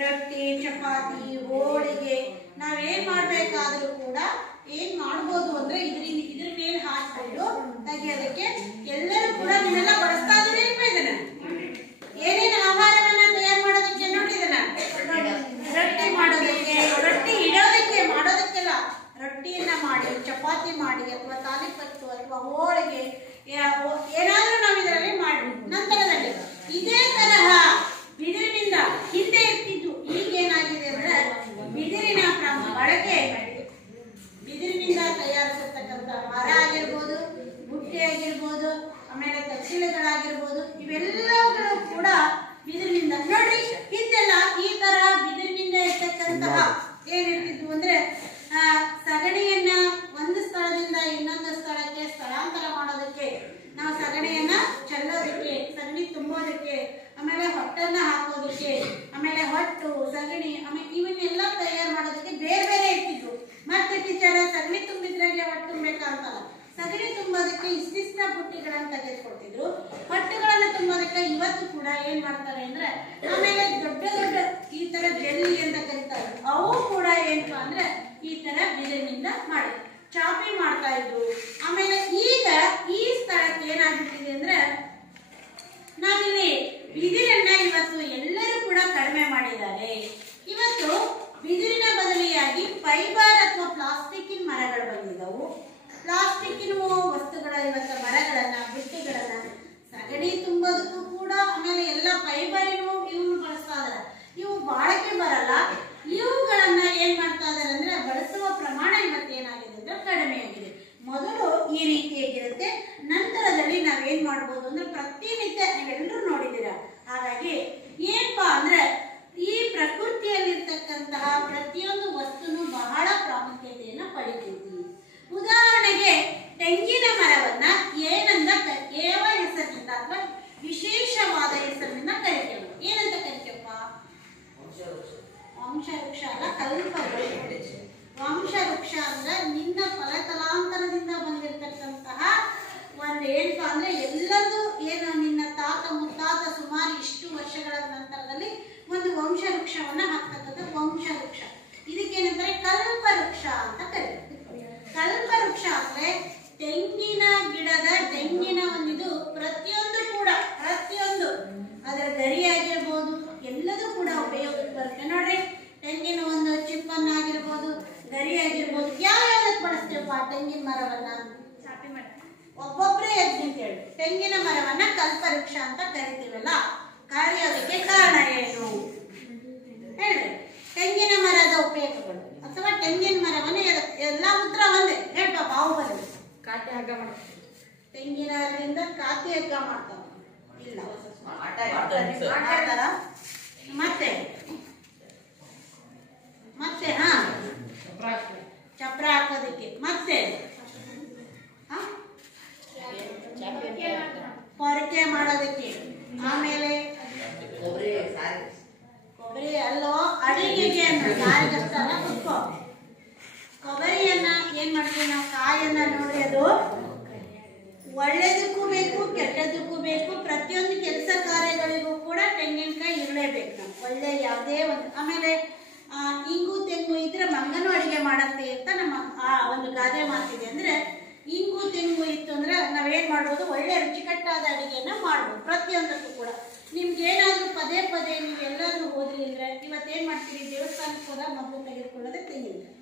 ರೊಟ್ಟಿ, ಚಪಾತಿ, ಹೋಳಿಗೆ ನಾವೇನ್ ಮಾಡ್ಬೇಕಾದ್ರೂ ಕೂಡ ಏನ್ ಮಾಡ್ಬೋದು ಅಂದ್ರೆ ಇದ್ರ ಮೇಲೆ ಹಾಕ್ಬಿಟ್ಟು ತೆಗಿಯೋದಕ್ಕೆ ಎಲ್ಲರೂ ಕೂಡ ನೀವೆಲ್ಲ ಬಳಸ್ತಾ ಇದ್ರೆ ಇದನ್ನ ಏನೇನು ಆಹಾರವನ್ನ ತಯಾರು ಮಾಡೋದಕ್ಕೆ ನೋಡಿ ಇದನ್ನ ರೊಟ್ಟಿ ಮಾಡೋದಕ್ಕೆ, ರೊಟ್ಟಿ ಇಡೋದಕ್ಕೆ, ಮಾಡೋದಕ್ಕೆಲ್ಲ ರೊಟ್ಟಿಯನ್ನ ಮಾಡಿ, ಚಪಾತಿ ಮಾಡಿ ಅಥವಾ ತಾಲಿಪಟ್ಟು ಅಥವಾ ಹೋಳಿಗೆ ಏನಾದ್ರೂ ನಾವು ಇದರಲ್ಲಿ ಮಾಡಿ. ನಂತರದಲ್ಲಿ ಇದೇ ತರಹ ಬಿದಿರಿನಿಂದ ಹಿಂದೆ ಇರ್ತಿದ್ದು, ಈಗೇನಾಗಿದೆ ಅಂದ್ರೆ ಬಿದಿರಿನ ಬಳಕೆ, ಬಿದಿರಿನಿಂದ ತಯಾರಿಸಿರ್ತಕ್ಕಂಥ ಮರ ಆಗಿರ್ಬೋದು, ಬುಟ್ಟಿ ಆಗಿರ್ಬೋದು, ಆಮೇಲೆ ತಕ್ಷಿಳೆಗಳಾಗಿರ್ಬೋದು, ಇವೆಲ್ಲವುಗಳು ಕೂಡ ಬಿದಿರಿನಿಂದ. ನೋಡಿ ಹಿಂದೆಲ್ಲ ಈ ತರ ಬಿದಿರಿನಿಂದ ಇರ್ತಕ್ಕಂತಹ ಏನಿರ್ತಿದ್ವು ಅಂದ್ರೆ ಸಗಣಿಯನ್ನ ಒಂದು ಸ್ಥಳದಿಂದ ಇನ್ನೊಂದು ಸ್ಥಳಕ್ಕೆ ಸ್ಥಳಾಂತರ ಮಾಡೋದಕ್ಕೆ, ನಾವು ಸಗಣಿಯನ್ನ ಚೆಲ್ಲೋದಕ್ಕೆ, ಸಗಣಿ ತುಂಬೋದಕ್ಕೆ, ಆಮೇಲೆ ಹೊಟ್ಟನ್ನ ಹಾಕೋದಕ್ಕೆ, ಆಮೇಲೆ ಹೊಟ್ಟು ಸಗಣಿ, ಆಮೇಲೆ ಇವನ್ನೆಲ್ಲ ತಯಾರು ಮಾಡೋದಕ್ಕೆ ಬೇರೆ ಬೇರೆ ಇರ್ತಿದ್ರು. ಮತ್ತೆ ಟೀಚರ್ ಸಗಣಿ ತುಂಬಿದ್ರಾಗೆ ಹೊಟ್ಟು ತುಂಬಬೇಕಂತಲ್ಲ, ಸಗಣಿ ತುಂಬೋದಕ್ಕೆ ಇಷ್ಟಿಷ್ಟ ಬುಟ್ಟಿಗಳನ್ನ ತೆಗೆದುಕೊಡ್ತಿದ್ರು. ಹೊಟ್ಟೆಗಳನ್ನ ತುಂಬೋದಕ್ಕೆ ಇವತ್ತು ಕೂಡ ಏನ್ ಮಾಡ್ತಾರೆ ಅಂದ್ರೆ ಆಮೇಲೆ ದೊಡ್ಡ ದೊಡ್ಡ ಈ ತರ ಜಲ್ಲಿ ಅಂತ ಕರೀತಾರೆ, ಅವು ಕೂಡ ಏನಪ್ಪಾ ಅಂದ್ರೆ ಈ ತರ ಬಿದಿರಿನಿಂದ ಮಾಡಿ ಚಾಪಿ ಮಾಡ್ತಾ ಇದ್ರು. ಆಮೇಲೆ ಈಗ ಈ ಸ್ಥಳಕ್ಕೆ ಏನಾಗ್ಬಿಟ್ಟಿದೆ ಅಂದ್ರೆ ನಾವಿಲ್ಲಿ ಬಿದಿರನ್ನ ಇವತ್ತು ಎಲ್ಲರೂ ಕೂಡ ಕಡಿಮೆ ಮಾಡಿದ್ದಾರೆ. ಇವತ್ತು ಬಿದಿರಿನ ಬದಲಿಯಾಗಿ ಫೈಬರ್ ಅಥವಾ ಪ್ಲಾಸ್ಟಿಕ್ಕಿನ ಮರಗಳು ಬಂದಿದ್ದವು. ಪ್ಲಾಸ್ಟಿಕ್ಕಿನ ವಸ್ತುಗಳ ಇವತ್ತು ಮರಗಳನ್ನ, ಬುಟ್ಟಿಗಳನ್ನ ಸಗಣಿ ತುಂಬೋದಕ್ಕೂ ಕೂಡ, ಆಮೇಲೆ ಎಲ್ಲ ಫೈಬರಿನ ಇವ್ನು ಬಳಸ್ತಾ ಇದಾರೆ. ಇವು ಬಾಳಕೆ ಬರಲ್ಲ. ಇವುಗಳನ್ನ ಏನ್ ಮಾಡ್ತಾ ಇದಾರೆ ಅಂದ್ರೆ ಬಳಸುವ ಪ್ರಮಾಣ ಇವತ್ತು ಏನಾಗಿದೆ ಅಂದ್ರೆ ಕಡಿಮೆ ಆಗಿದೆ. ಮೊದಲು ಈ ರೀತಿಯಾಗಿರುತ್ತೆ, ನಂತರದಲ್ಲಿ ನಾವೇನ್ ಮಾಡ್ಬೋದು ಅಂದ್ರೆ ಪ್ರತಿನಿತ್ಯ ನೀವೆಲ್ಲರೂ ನೋಡಿದ್ದೀರಾ. ಹಾಗಾಗಿ ಏನಪ್ಪಾ ಅಂದ್ರೆ ಈ ಪ್ರಕೃತಿಯಲ್ಲಿರ್ತಕ್ಕಂತಹ ಪ್ರತಿಯೊಂದು ವಸ್ತುನು ಬಹಳ ಪ್ರಾಮುಖ್ಯತೆಯನ್ನ ಪಡಿತೈತಿ. ಉದಾಹರಣೆಗೆ ತೆಂಗಿನ ಮರವನ್ನ ಏನಂದ ಯಾವ ಹೆಸರಿನಿಂದ ಅಥವಾ ವಿಶೇಷವಾದ ಹೆಸರಿನಿಂದ ಕರಿತೇವೆ. ಏನಂತ ಕರಿತೇವಪ್ಪ? ವಂಶವೃಕ್ಷ ಅಲ್ಲ, ಕಲ್ಪವೃಕ್ಷ. ವಂಶವೃಕ್ಷ ಅಂದ್ರೆ ನಿನ್ನ ತಲಾಂತರದಿಂದ ಬಂದಿರತಕ್ಕಂತಹ ಒಂದು ಏನಪ್ಪಾ ಅಂದ್ರೆ ಎಲ್ಲದೂ ಏನು ನಿನ್ನ ತಾತ ಮುತ್ತಾತ ಸುಮಾರು ಇಷ್ಟು ವರ್ಷಗಳ ನಂತರದಲ್ಲಿ ಒಂದು ವಂಶವೃಕ್ಷವನ್ನ ಹಾಕ್ತಕ್ಕಂಥ ವಂಶವೃಕ್ಷ. ಇದಕ್ಕೇನಂತಾರೆ ಕಲ್ಪವೃಕ್ಷ ಅಂತ ಕರೀತಾರೆ. ಕಲ್ಪವೃಕ್ಷ ಅಂದ್ರೆ ತೆಂಗಿನ ಗಿಡದ ತೆಂಗಿನ ಒಂದಿದು ಪ್ರತಿಯೊಂದು ಕೂಡ ಪ್ರತಿಯೊಂದು ಅದರ ಗರಿ ಆಗಿರ್ಬೋದು ಎಲ್ಲದೂ ಕೂಡ ಉಪಯೋಗಕ್ಕೆ ಬರುತ್ತೆ. ನೋಡ್ರಿ, ತೆಂಗಿನ ಒಂದು ಚಿಪ್ಪನ್ನಾಗಿರ್ಬೋದು, ಗರಿ ಆಗಿರ್ಬೋದು, ಯಾವ್ಯಾವ್ದಕ್ಕೆ ಬಳಸ್ತೇವಪ್ಪ ತೆಂಗಿನ ಮರವನ್ನ? ಒಬ್ಬೊಬ್ಬರೇ ಎದ್ದು ಹೇಳಿ ತೆಂಗಿನ ಮರವನ್ನ ಕಲ್ಪವೃಕ್ಷ ಅಂತ ಕರಿತೀವಲ್ಲ, ಕರೆಯೋದಕ್ಕೆ ಕಾರಣ ಏನು ಹೇಳ್ರಿ? ತೆಂಗಿನ ಮರದ ಉಪಯೋಗಗಳು ಅಥವಾ ತೆಂಗಿನ ಮರವನ್ನ ಎಲ್ಲ ಉತ್ತರ ಒಂದೇ ಹೇಳ್ಬಾ. ಬಾಹುಬಲಿ ಕಾಟಿ ಹಗ್ಗ ಮಾಡ್ತಾರೆ, ತೆಂಗಿನದಿಂದ ಕಾತಿ ಹಗ್ಗ ಮಾಡ್ತಾವ ಇಲ್ಲ ಮಾಡ್ತಾರ. ಮತ್ತೆ ಮತ್ತೆ ಹಾ ಚಪ್ರ ಹಾಕೋದಕ್ಕೆ, ಮತ್ತೆ ಪೊರಕೆ ಮಾಡೋದಕ್ಕೆ, ಆಮೇಲೆ ಕೊಬ್ಬರಿ ಅಲ್ಲೋ ಅಡಿಗೆಗೆ ಯಾರಿಗಷ್ಟಲ್ಲ ಕುತ್ಕೋ. ಕೊಬ್ಬರಿಯನ್ನ ಏನ್ ಮಾಡ್ತೀವಿ ನಾವು? ಕಾಯನ್ನ ನೋಡಿ ಅದು ಒಳ್ಳೇದಕ್ಕೂ ಬೇಕು, ಕೆಟ್ಟದಕ್ಕೂ ಬೇಕು. ಪ್ರತಿಯೊಂದು ಕೆಲಸ ಕಾರ್ಯಗಳಿಗೂ ಕೂಡ ತೆಂಗಿನಕಾಯಿ ಇರಲೇಬೇಕು ನಾವು, ಒಳ್ಳೆ ಯಾವುದೇ ಒಂದು. ಆಮೇಲೆ ಇಂಗು ತೆಂಗು ಇದ್ರೆ ಮಂಗನೂ ಅಡಿಗೆ ಮಾಡತ್ತೆ ಅಂತ ನಮ್ಮ ಒಂದು ಗಾದೆ ಮಾತಿದೆ. ಅಂದ್ರೆ ಇಂಗು ತೆಂಗು ಇತ್ತು ಅಂದ್ರೆ ನಾವೇನ್ ಮಾಡ್ಬೋದು? ಒಳ್ಳೆ ರುಚಿಕಟ್ಟಾದ ಅಡಿಗೆನ ಮಾಡ್ಬೋದು ಪ್ರತಿಯೊಂದಕ್ಕೂ ಕೂಡ. ನಿಮ್ಗೆ ಏನಾದ್ರೂ ಪದೇ ಪದೇ ನೀವು ಎಲ್ಲಾದ್ರೂ ಹೋದ್ರಿ ಅಂದ್ರೆ ಇವತ್ತೇನ್ ಮಾಡ್ತೀರಿ? ದೇವಸ್ಥಾನಕ್ಕೆ ಹೋದ ಮೊದಲು ತೆಗೆದುಕೊಳ್ಳೋದೇ ತೆಂಗಿನಕಾಯಿ.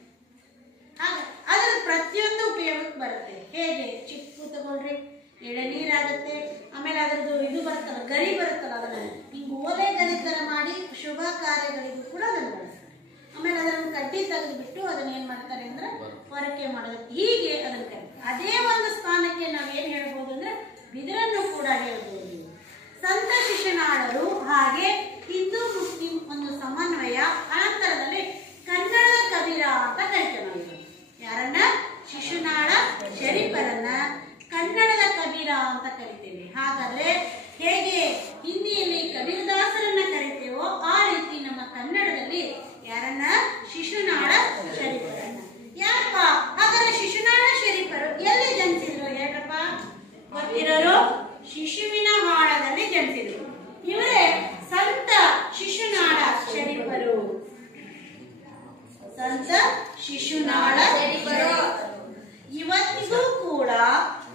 ಹಾಗೆ ಅದ್ರ ಪ್ರತಿಯೊಂದು ಉಪಯೋಗಕ್ಕೆ ಬರುತ್ತೆ. ಹೇಗೆ? ಚಿಕ್ಕು ತಗೊಳ್ರಿ, ಎಳನೀರಾಗುತ್ತೆ, ಆಮೇಲೆ ಅದ್ರದ್ದು ಇದು ಬರುತ್ತಲ್ಲ, ಗರಿ ಬರುತ್ತಲ್ಲ, ಅದನ್ನ ಹಿಂಗ್ ಓಲೆ ಗರಿ ತರ ಮಾಡಿ ಶುಭ ಕಾರ್ಯಗಳಿಗೂ ಕೂಡ ಅದನ್ನ ಬಳಸ್ತಾರೆ. ಆಮೇಲೆ ಅದನ್ನ ಕಡ್ಡಿ ತೆಗೆದುಬಿಟ್ಟು ಅದನ್ನ ಏನ್ ಮಾಡ್ತಾರೆ ಅಂದ್ರೆ ಹೊರಕೆ ಮಾಡೋದು. ಹೀಗೆ ಅದನ್ನ ಅದೇ ಒಂದು ಸ್ಥಾನಕ್ಕೆ ನಾವೇನ್ ಹೇಳ್ಬೋದು ಅಂದ್ರೆ ಬಿದಿರನ್ನು ಕೂಡ ಹೇಳ್ಬೋದು. ಸಂತ ಶಿಶುನಾಳರು ಹಾಗೆ ಹಿಂದೂ ಮುಸ್ಲಿಂ ಒಂದು ಸಮನ್ವಯ, ಅನಂತರದಲ್ಲಿ ಕನ್ನಡದ ಕಬೀರ ಅಂತ ಕರಿತೇವೆ. ಯಾರನ್ನ? ಶಿಶುನಾಳ ಶರೀಫರನ್ನ ಕನ್ನಡದ ಕಬೀರ ಅಂತ ಕರಿತೇವೆ. ಹಾಗಾದ್ರೆ ಹೇಗೆ ಹಿಂದಿಯಲ್ಲಿ ಕಬೀರದಾಸರನ್ನ ಕರಿತೇವೋ ಆ ರೀತಿ ನಮ್ಮ ಕನ್ನಡದಲ್ಲಿ ಯಾರನ್ನ? ಶಿಶುನಾಳ ಶರೀಫರನ್ನ. ಯಾರಪ್ಪ ಹಾಗಾದ್ರೆ ಶಿಶುನಾಳ ಶರೀಫರು ಎಲ್ಲಿ ಜನಿಸಿದ್ರು ಹೇಳಪ್ಪ? ಗೊತ್ತಿರೋರು ಶಿಶುವಿನ ಹಾಳದಲ್ಲಿ ಜನಿಸಿದ್ರು. ಇವರೇ ಸಂತ ಶಿಶುನಾಳ ಶಿಶುನಾಳ ಶರೀಫರು. ಇವತ್ತಿಗೂ ಕೂಡ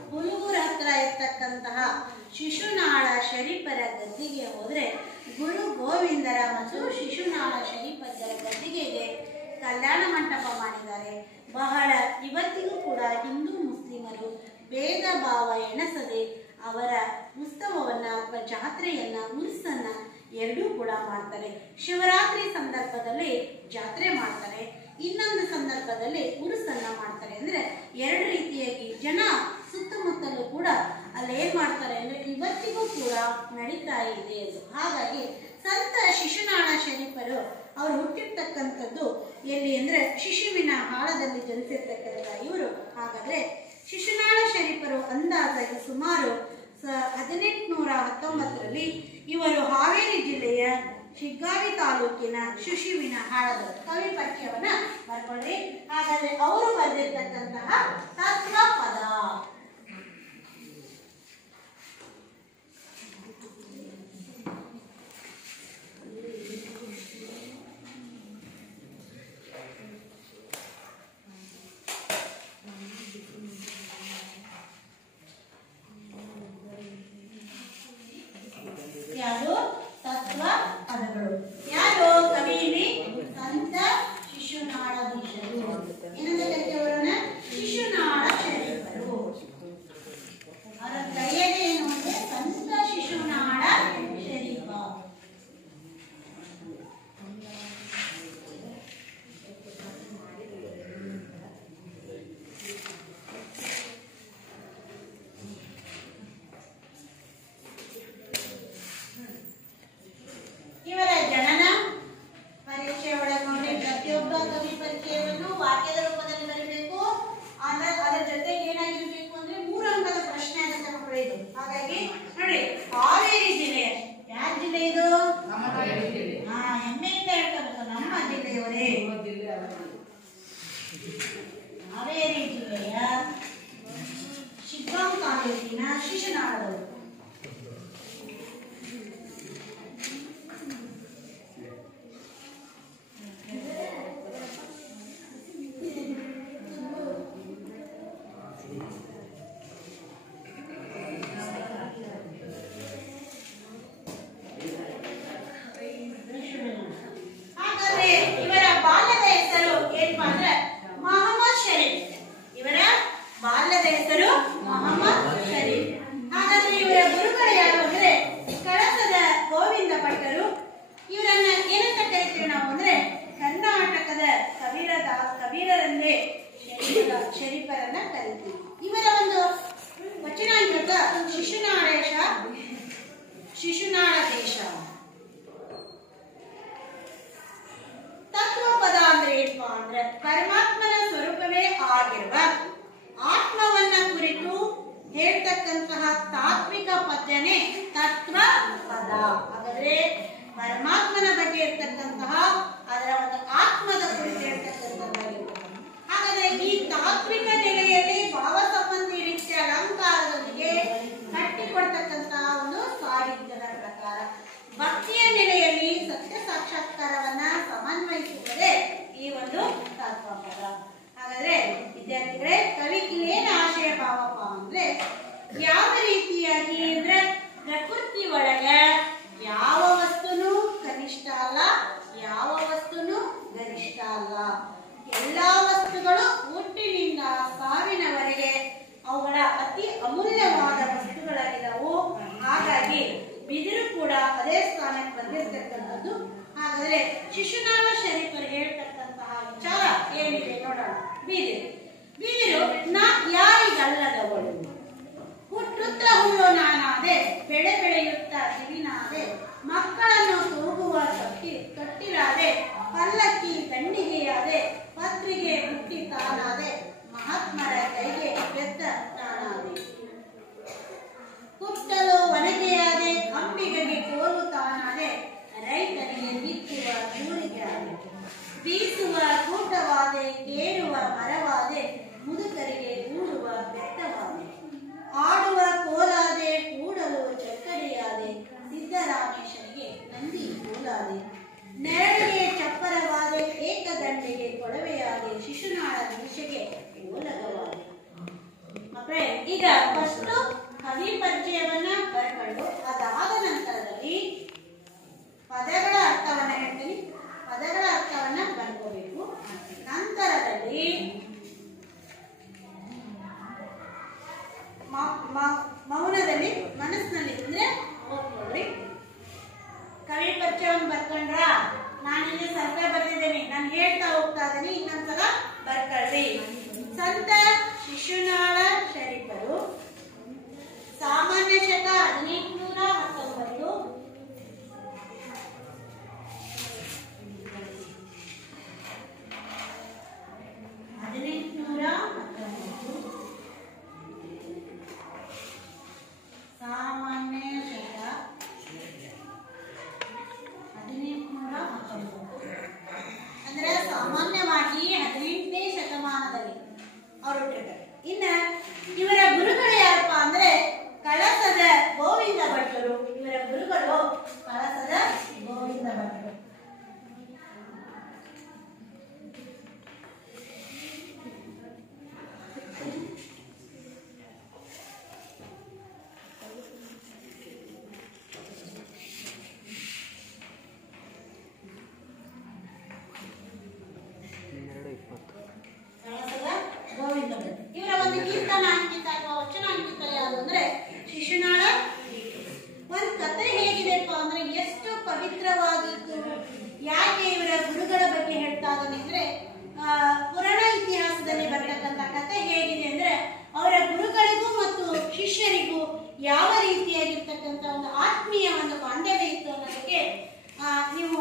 ಹುಲಗೂರ ಹತ್ರ ಇರ್ತಕ್ಕಂತಹ ಶಿಶುನಾಳ ಶರೀಫರ ಗದ್ದಿಗೆ ಹೋದ್ರೆ ಗುರು ಗೋವಿಂದರ ಮತ್ತು ಶಿಶುನಾಳ ಶರೀಫರ ಗದ್ದಿಗೆಗೆ ಕಲ್ಯಾಣ ಮಂಟಪ ಮಾಡಿದ್ದಾರೆ. ಬಹಳ ಇವತ್ತಿಗೂ ಕೂಡ ಹಿಂದೂ ಮುಸ್ಲಿಮರು ಭೇದ ಭಾವ ಎಣಸದೆ ಅವರ ಉತ್ಸವವನ್ನ ಅಥವಾ ಜಾತ್ರೆಯನ್ನ ಉರ್ಸನ್ನ ಎರಡೂ ಕೂಡ ಮಾಡ್ತಾರೆ. ಶಿವರಾತ್ರಿ ಸಂದರ್ಭದಲ್ಲಿ ಜಾತ್ರೆ ಮಾಡ್ತಾರೆ, ಇನ್ನೊಂದು ಸಂದರ್ಭದಲ್ಲಿ ಉರುಸನ್ನ ಮಾಡ್ತಾರೆ. ಅಂದ್ರೆ ಎರಡು ರೀತಿಯಾಗಿ ಜನ ಸುತ್ತಮುತ್ತಲೂ ಕೂಡ ಅಲ್ಲಿ ಏನ್ ಮಾಡ್ತಾರೆ ಅಂದ್ರೆ ಇವತ್ತಿಗೂ ಕೂಡ ನಡೀತಾ ಇದೆ ಅದು. ಹಾಗಾಗಿ ಸಂತ ಶಿಶುನಾಳ ಶರೀಫರು ಅವರು ಹುಟ್ಟಿರ್ತಕ್ಕಂಥದ್ದು ಎಲ್ಲಿ ಅಂದ್ರೆ ಶಿಶುವಿನ ಹಾಳದಲ್ಲಿ ಜನಿಸಿರ್ತಕ್ಕಂಥ ಇವರು. ಹಾಗಾದ್ರೆ ಶಿಶುನಾಳ ಶರೀಫರು ಅಂದಾಜಾಗಿ ಸುಮಾರು 1819ರಲ್ಲಿ ಇವರು ಹಾವೇರಿ ಜಿಲ್ಲೆಯ ಶಿಗ್ಗಾವಿ ತಾಲೂಕಿನ ಶಿಶುವಿನ ಹಾಳದ ಕವಿ ಪಠ್ಯವನ್ನ ಬರ್ಕೊಳ್ಳಿ. ಹಾಗಾದ್ರೆ ಅವರು ಬರೆದಿರ್ತಕ್ಕಂತಹ ತತ್ವಪದ. ಯಾರು ತತ್ವ ಪದಗಳು. ಯಾರು ಕವಿಯಲ್ಲಿ ಸಂತ ಶಿಶುನಾಳಧೀಶರು. ಏನಂತ ಕರಿತೇವರನ್ನ? ಶಿಶುನಾಳ ಶರೀಫರು. ಅವರ ಕೈಯಲ್ಲಿ ಏನು ಅಂದ್ರೆ ಸಂತ ಶಿಶುನಾಳ ಶರೀಫ. ಇವರ ಜನನ ಪರೀಕ್ಷೆ ಒಳಗೆ ನೋಡಿ ಪ್ರತಿಯೊಬ್ಬ ಕವಿ ಪರಿಚಯವನ್ನು ವಾಕ್ಯದ ರೂಪದಲ್ಲಿ ಬರೀಬೇಕು. ಅದರ ಜೊತೆಗೆ ಏನಾಗಿರ್ಬೇಕು ಅಂದ್ರೆ 3 ಅಂಕದ ಪ್ರಶ್ನೆ ಆಗುತ್ತೆ ಮಕ್ಕಳು ಇದು. ಹಾಗಾಗಿ ನೋಡಿ ಹಾವೇರಿ ಜಿಲ್ಲೆ. ಯಾವ ಜಿಲ್ಲೆ ಇದು? ಹೆಮ್ಮೆಯಿಂದ ಹೇಳ್ಕೋಬೇಕು, ನಮ್ಮ ಜಿಲ್ಲೆಯವರೇ. ಹಾವೇರಿ ಜಿಲ್ಲೆಯ ಶಿಗ್ಗಾಂವ್ ತಾಲೂಕಿನ ಶಿಶುನಾಳದವರು. ಶರೀಫರನ್ನ ಕರೀತೀವಿ. ಇವರ ಒಂದು ವಚನಾಂಕ ಶಿಶುನಾಳಧೀಶ. ತತ್ವಪದ ಅಂದ್ರೆ ಏನಪ್ಪಾ ಅಂದ್ರೆ ಪರಮಾತ್ಮನ ಸ್ವರೂಪವೇ ಆಗಿರುವ ಆತ್ಮವನ್ನ ಕುರಿತು ಹೇಳ್ತಕ್ಕಂತಹ ತಾತ್ವಿಕ ಪದ್ಯನೇ ತತ್ವ ಪದ. ಹಾಗಾದ್ರೆ ಪರಮಾತ್ಮನ ಬಗ್ಗೆ ಇರ್ತಕ್ಕಂತಹ ಅದರ ಒಂದು ಆತ್ಮದ ಕುರಿತು ಹೇಳ್ತಕ್ಕಂಥದ್ದಾಗಿರ್ಬೋದು. ಹಾಗಾದ್ರೆ ಈ ತಾತ್ವಿಕ ನೆಲೆಯಲ್ಲಿ ಭಾವ ಸಂಬಂಧಿ ರೀತಿಯ ಅಲಂಕಾರದೊಂದಿಗೆ ಕಟ್ಟಿಕೊಡ್ತಕ್ಕಂತಹ ಒಂದು ಸಾಹಿತ್ಯದ ಪ್ರಕಾರ ಭಕ್ತಿಯ ನೆಲೆಯಲ್ಲಿ ಸತ್ಯ ಸಾಕ್ಷಾತ್ಕಾರವನ್ನ ಸಮನ್ವಯಿಸುತ್ತದೆ ಈ ಒಂದು ತತ್ವಪದ. ಹಾಗಾದ್ರೆ ವಿದ್ಯಾರ್ಥಿಗಳೇ, ಕವಿ ಏನ್ ಆಶಯ ಭಾವಪ್ಪ ಅಂದ್ರೆ ಯಾವ ರೀತಿಯಾಗಿ ಅಂದ್ರೆ ಪ್ರಕೃತಿ ಒಳಗ ಯಾವ ವಸ್ತುನು ಕನಿಷ್ಠ ಅಲ್ಲ, ಯಾವ ವಸ್ತುನು ಗರಿಷ್ಠ ಅಲ್ಲ. ಎಲ್ಲಾ ವಸ್ತುಗಳು ಹುಟ್ಟಿನಿಂದ ಸಾವಿನವರೆಗೆ ಅವುಗಳ ಅತಿ ಅಮೂಲ್ಯವಾದ ವಸ್ತುಗಳಾಗಿದ್ದವು. ಹಾಗಾಗಿ ಬಿದಿರು ಕೂಡ ಅದೇ ಸ್ಥಾನಕ್ಕೆ ಬಂದಿರತಕ್ಕಂಥದ್ದು. ಹಾಗಾದ್ರೆ ಶಿಶುನಾಳ ಶರೀಫರು ಹೇಳ್ತಕ್ಕಂತಹ ವಿಚಾರ ಏನಿದೆ ನೋಡೋಣ. ಬಿದಿರು ನಾ ಯಾರಿಗಲ್ಲದವಳು, ಹುಟ್ಟುತ್ತ ಹುಲ್ಲು ನಾನಾದೆ, ಬೆಳೆ ಬೆಳೆಯುತ್ತ ಸಿರಿನಾದೆ, ಮಕ್ಕಳನ್ನು ತೂಗುವ ತೊಟ್ಟಿಲಾದೆ, ಪಲ್ಲಕ್ಕಿ ಗಂಡಿಗೆಯಾದೆ, ಪತ್ರಿಗೆ ಹುಟ್ಟಿ ತಾನಾದೆ, ಮಹಾತ್ಮರ ಕೈಗೆ ಬೆತ್ತ ತಾನಾದೆ, ಕುಟ್ಟಲು ಒಣಗೆಯಾದೆ, ಅಂಬಿಗಗೆ ಕೋಲು ತಾನಾದೆ, ರೈತರಿಗೆ ಬಿತ್ತುವ ಕೂರಿಗೆ ಆದೆ, ಬೀಸುವ ಕೂಟವಾದೆ, ಕೇಳುವ ಮರವಾದೆ, ಮುದುಕರಿಗೆ ಕೂಡುವ ಬೆಟ್ಟವಾದೆ, ಆಡುವ ಕೋಲಾದೆ, ಕೂಡಲು ಚಕ್ಕಡಿಯಾದೆ, ಸಿದ್ದರಾಮೇಶ್ವರಿಗೆ ನಂದಿ ಕೂಲಾದೆ, ನೆರಳಿಗೆ ಚಪ್ಪರವಾದೆ, ಏಕದಂಡೆಗೆ ಕೊಡವೆಯಾದೆ, ಶಿಶು ಇದೀನಿ, ಇನ್ನೊಂದ್ಸಲ ಬರ್ಕೊಳ್ಳಿ. ಸಂತ ಶಿಶುನಾಳ ಶರೀಫರು ಸಾಮಾನ್ಯ ಶಕ 1819, ಸಾಮಾನ್ಯ ಶಕ 1819 ಅಂದ್ರೆ ಸಾಮಾನ್ಯವಾಗಿ 18ನೇ ಶತಮಾನದಲ್ಲಿ ಅವರು ಹುಟ್ಟಿದ್ದಾರೆ. ಇನ್ನ ಇವರ ಗುರುಗಳು ಯಾರಪ್ಪ ಅಂದ್ರೆ ಕಳಸದ ಗೋವಿಂದ ಭಟ್ಟರು. ಇವರ ಗುರುಗಳು ಕಳಸದ ಗೋವಿಂದ ಭಟ್ಟರು. ಇವರ ಒಂದು ಕೀರ್ತನ ಅಂಕಿತ ಅಥವಾ ವಚನ ಅಂಕಿತ ಯಾವುದು ಅಂದ್ರೆ ಶಿಶುನಾಳ. ಒಂದು ಕಥೆ ಹೇಗಿದೆಪ್ಪ ಅಂದ್ರೆ ಎಷ್ಟು ಪವಿತ್ರವಾಗಿತ್ತು. ಯಾಕೆ ಇವರ ಗುರುಗಳ ಬಗ್ಗೆ ಹೇಳ್ತಾ ಇದ್ದಾನೆ ಅಂದ್ರೆ ಪುರಾಣ ಇತಿಹಾಸದಲ್ಲಿ ಬರ್ತಕ್ಕಂಥ ಕಥೆ ಹೇಗಿದೆ ಅಂದ್ರೆ ಅವರ ಗುರುಗಳಿಗೂ ಮತ್ತು ಶಿಷ್ಯರಿಗೂ ಯಾವ ರೀತಿಯಾಗಿರ್ತಕ್ಕಂಥ ಒಂದು ಆತ್ಮೀಯ ಒಂದು ಬಾಂಧವ್ಯ ಇತ್ತು ಅನ್ನೋದಕ್ಕೆ ನೀವು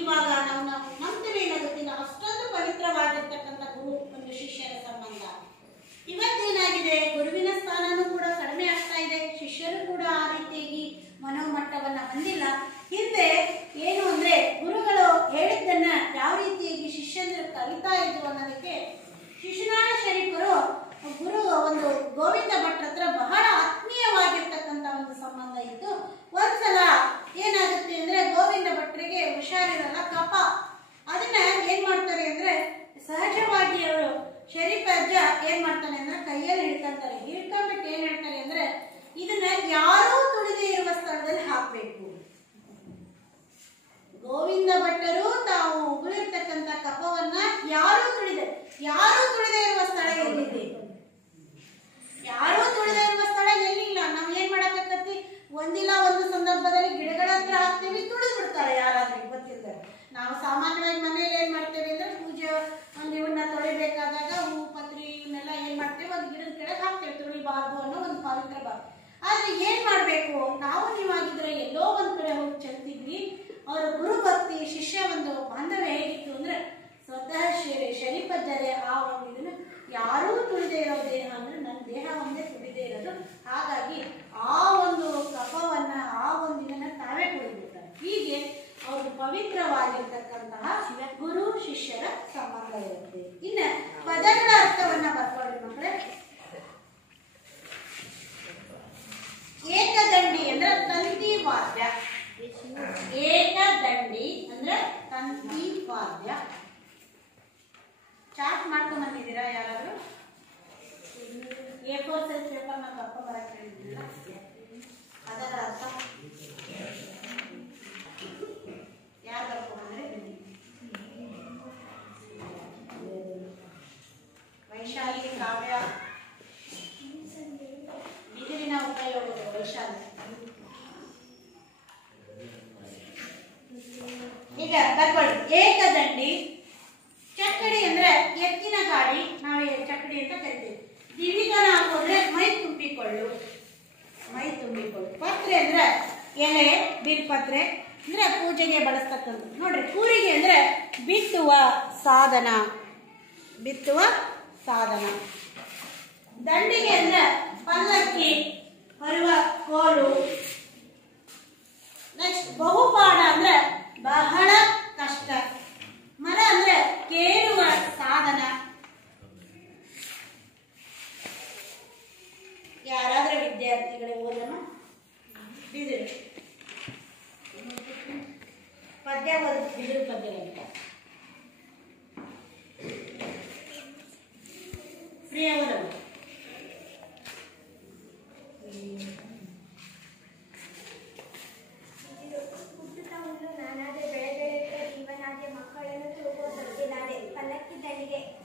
ಇವಾಗ ನಾವು ನಂಬ್ತೇವೆ ಇಲ್ಲ ಗೊತ್ತಿಲ್ಲ, ಅಷ್ಟೊಂದು ಪವಿತ್ರವಾಗಿರ್ತಕ್ಕಂಥ ಗುರು ಒಂದು ಶಿಷ್ಯರ ಸಂಬಂಧ. ಇವತ್ತೇನಾಗಿದೆ, ಗುರುವಿನ ಸ್ಥಾನನೂ ಕೂಡ ಕಡಿಮೆ ಆಗ್ತಾ ಇದೆ, ಶಿಷ್ಯರು ಕೂಡ ಆ ರೀತಿಯಾಗಿ ಮನೋಮಟ್ಟವನ್ನ ಹೊಂದಿಲ್ಲ. ಹಿಂದೆ ಏನು ಅಂದ್ರೆ ಗುರುಗಳು ಹೇಳಿದ್ದನ್ನ ಯಾವ ರೀತಿಯಾಗಿ ಶಿಷ್ಯಂದರು ಕಲಿತಾ ಇದ್ರು ಅನ್ನೋದಕ್ಕೆ ಶಿಶುನಾಳ ಶರೀಫರು ಗುರು ಒಂದು ಗೋವಿಂದ ಭಟ್ರ ಹತ್ರ ಬಹಳ ಆತ್ಮೀಯವಾಗಿರ್ತಕ್ಕಂಥ ಒಂದು ಸಂಬಂಧ ಇತ್ತು. ಒಂದ್ಸಲ ಏನಾಗುತ್ತೆ ಅಂದ್ರೆ ಗೋವಿಂದ ಭಟ್ರಿಗೆ ಹುಷಾರಿರಲ್ಲ, ಕಫ. ಅದನ್ನ ಏನ್ ಮಾಡ್ತಾರೆ ಅಂದ್ರೆ ಸಹಜವಾಗಿ ಅವರು ಶರೀಫ್ ಅಜ್ಜ ಏನ್ ಮಾಡ್ತಾನೆ ಅಂದ್ರೆ ಕೈಯಲ್ಲಿ ಹಿಡ್ಕೊಂತಾರೆ. ಹಿಡ್ಕೊಂಡ್ಬಿಟ್ಟು ಏನ್ ಹೇಳ್ತಾರೆ ಅಂದ್ರೆ ಇದನ್ನ ಯಾರೂ ತುಳಿದೇ ಇರುವ ಸ್ಥಳದಲ್ಲಿ ಹಾಕ್ಬೇಕು. ಗೋವಿಂದ ಭಟ್ಟರು ತಾವು ಉಗುಳಿರ್ತಕ್ಕಂಥ ಕಫವನ್ನ ಯಾರೂ ತುಳಿದೇ ಇರುವ ಸ್ಥಳ ಎಲ್ಲಿದೆ? ಯಾರೂ ತುಳಿದೇ ಇರುವ ಸ್ಥಳ ಎಲ್ಲಿಲ್ಲ. ನಾವ್ ಏನ್ ಮಾಡಕತ್ತಿ, ಒಂದಿಲ್ಲ ಒಂದು ಸಂದರ್ಭದಲ್ಲಿ ಗಿಡಗಳ ಹತ್ರ ಹಾಕ್ತೇವೆ, ತುಳಿದು ಬಿಡ್ತಾರೆ ಯಾರಾದ್ರೂ ಗೊತ್ತಿದ್ದಾರೆ. ನಾವು ಸಾಮಾನ್ಯವಾಗಿ ಮನೇಲಿ ಏನ್ ಮಾಡ್ತೇವೆ ಅಂದ್ರೆ ಪೂಜೆ ಒಂದು ಇವನ್ನ ತೊಳಿಬೇಕಾದಾಗ ಹೂ ಪತ್ರಿ ಇವನ್ನೆಲ್ಲ ಏನ್ ಮಾಡ್ತೇವೆ, ಒಂದು ಗಿಡದ ಕೆಳಗೆ ಹಾಕ್ತೇವೆ, ತುಳಿಬಾರ್ದು ಅನ್ನೋ ಒಂದು ಪವಿತ್ರ ಭಾವ. ಆದ್ರೆ ಏನ್ ಮಾಡ್ಬೇಕು, ನಾವು ನೀವಾಗಿದ್ರೆ ಎಲ್ಲೋ ಒಂದ್ ಕಡೆ ಹೋಗಿ ಚೆಲ್ತಿದ್ವಿ. ಅವರ ಗುರು ಭಕ್ತಿ ಶಿಷ್ಯ ಒಂದು ಬಾಂಧವ್ಯ ಹೇಗಿತ್ತು ಅಂದ್ರೆ ಸ್ವತಃ ಶರೀಫ್ ಅಜ್ಜರೇ ಆ ಒಂದು ಇದನ್ನ ಯಾರೂ ತುಳಿದೇ ಇರೋ ದೇಹ ಅಂದ್ರೆ ನನ್ನ ದೇಹ ಒಂದೇ ತುಳಿದೇ ಇರೋದು, ಹಾಗಾಗಿ ಆ ಒಂದು ಕಫವನ್ನ ಆ ಒಂದು ಇದನ್ನ ತಾವೇ ಕುಡಿಬಿಡ್ತಾರೆ. ಹೀಗೆ ಅವರು ಪವಿತ್ರವಾಗಿರ್ತಕ್ಕಂತಹ ಗುರು ಶಿಷ್ಯರ ಸಂಬಂಧ ಇರುತ್ತೆ. ಇನ್ನ ಪದಗಳ ಅರ್ಥವನ್ನ ಬರ್ಕೊಳ್ಳಿ ಮಕ್ಕಳೇ. ಏಕದಂಡಿ ಅಂದ್ರೆ ತಂತಿ ವಾದ್ಯ. ಏಕದಂಡಿ ಅಂದ್ರೆ ತಂತಿ ವಾದ್ಯ. ಚಾರ್ಟ್ ಮಾಡ್ಕೊಂಡ್ ಬಂದಿದ್ದೀರಾ ಯಾರಾದ್ರೂ? A4 ಸೈಜ್ ಪೇಪರ್ ನ ಕರ್ಕೊಂಡ್ ಬರಕ್ ಹೇಳಿದ್ದಿಲ್ಲ. ಅದರ ಅರ್ಥ ಯಾರು ಬರ್ಕೊಂಡ್ಬಂದ್ರೆ ವೈಶಾಲಿ, ಕಾವ್ಯ, ಬಿದಿರಿನ ಉಪಯೋಗಗಳು. ವೈಶಾಲಿ ಈಗ ಬರ್ಕೊಳ್ಳಿ. ಏಕದಂಡಿ ಚಕ್ಕಡಿ ಅಂದ್ರೆ ಎತ್ತಿನ ಗಾಡಿ, ನಾವು ಚಕ್ಕಡಿ ಅಂತ ಕರಿತೀವಿ. ದಿವಿಗನ ಹಾಕೊಂಡ್ರೆ ಮೈ ತುಂಬಿಕೊಳ್ಳು. ಪತ್ರೆ ಅಂದ್ರೆ ಎಲೆ, ಬಿಲ್ಪತ್ರೆ ಅಂದ್ರೆ ಪೂಜೆಗೆ ಬಳಸ್ತಕ್ಕಂಥ. ನೋಡ್ರಿ, ಕೂರಿಗೆ ಅಂದ್ರೆ ಬಿತ್ತುವ ಸಾಧನ. ದಂಡಿಗೆ ಅಂದ್ರೆ ಪಲ್ಲಕ್ಕಿ, ಹೊರುವ ಕೋಲು. ನೆಕ್ಸ್ಟ್ ಬಹುಪಾಡ ಅಂದ್ರೆ ಬಹಳ ಕಷ್ಟ. ಮರ ಅಂದ್ರೆ ಕೇಳುವ ಸಾಧನ. ಯಾರಾದ್ರೂ ವಿದ್ಯಾರ್ಥಿಗಳೇ ಓದೋಣ. ಬಿದಿರು ಪದ್ಯ ಓದಿ, ಬಿದಿರು ಪದ್ಯ ಅಂತ ಪ್ರಿಯವರವರು.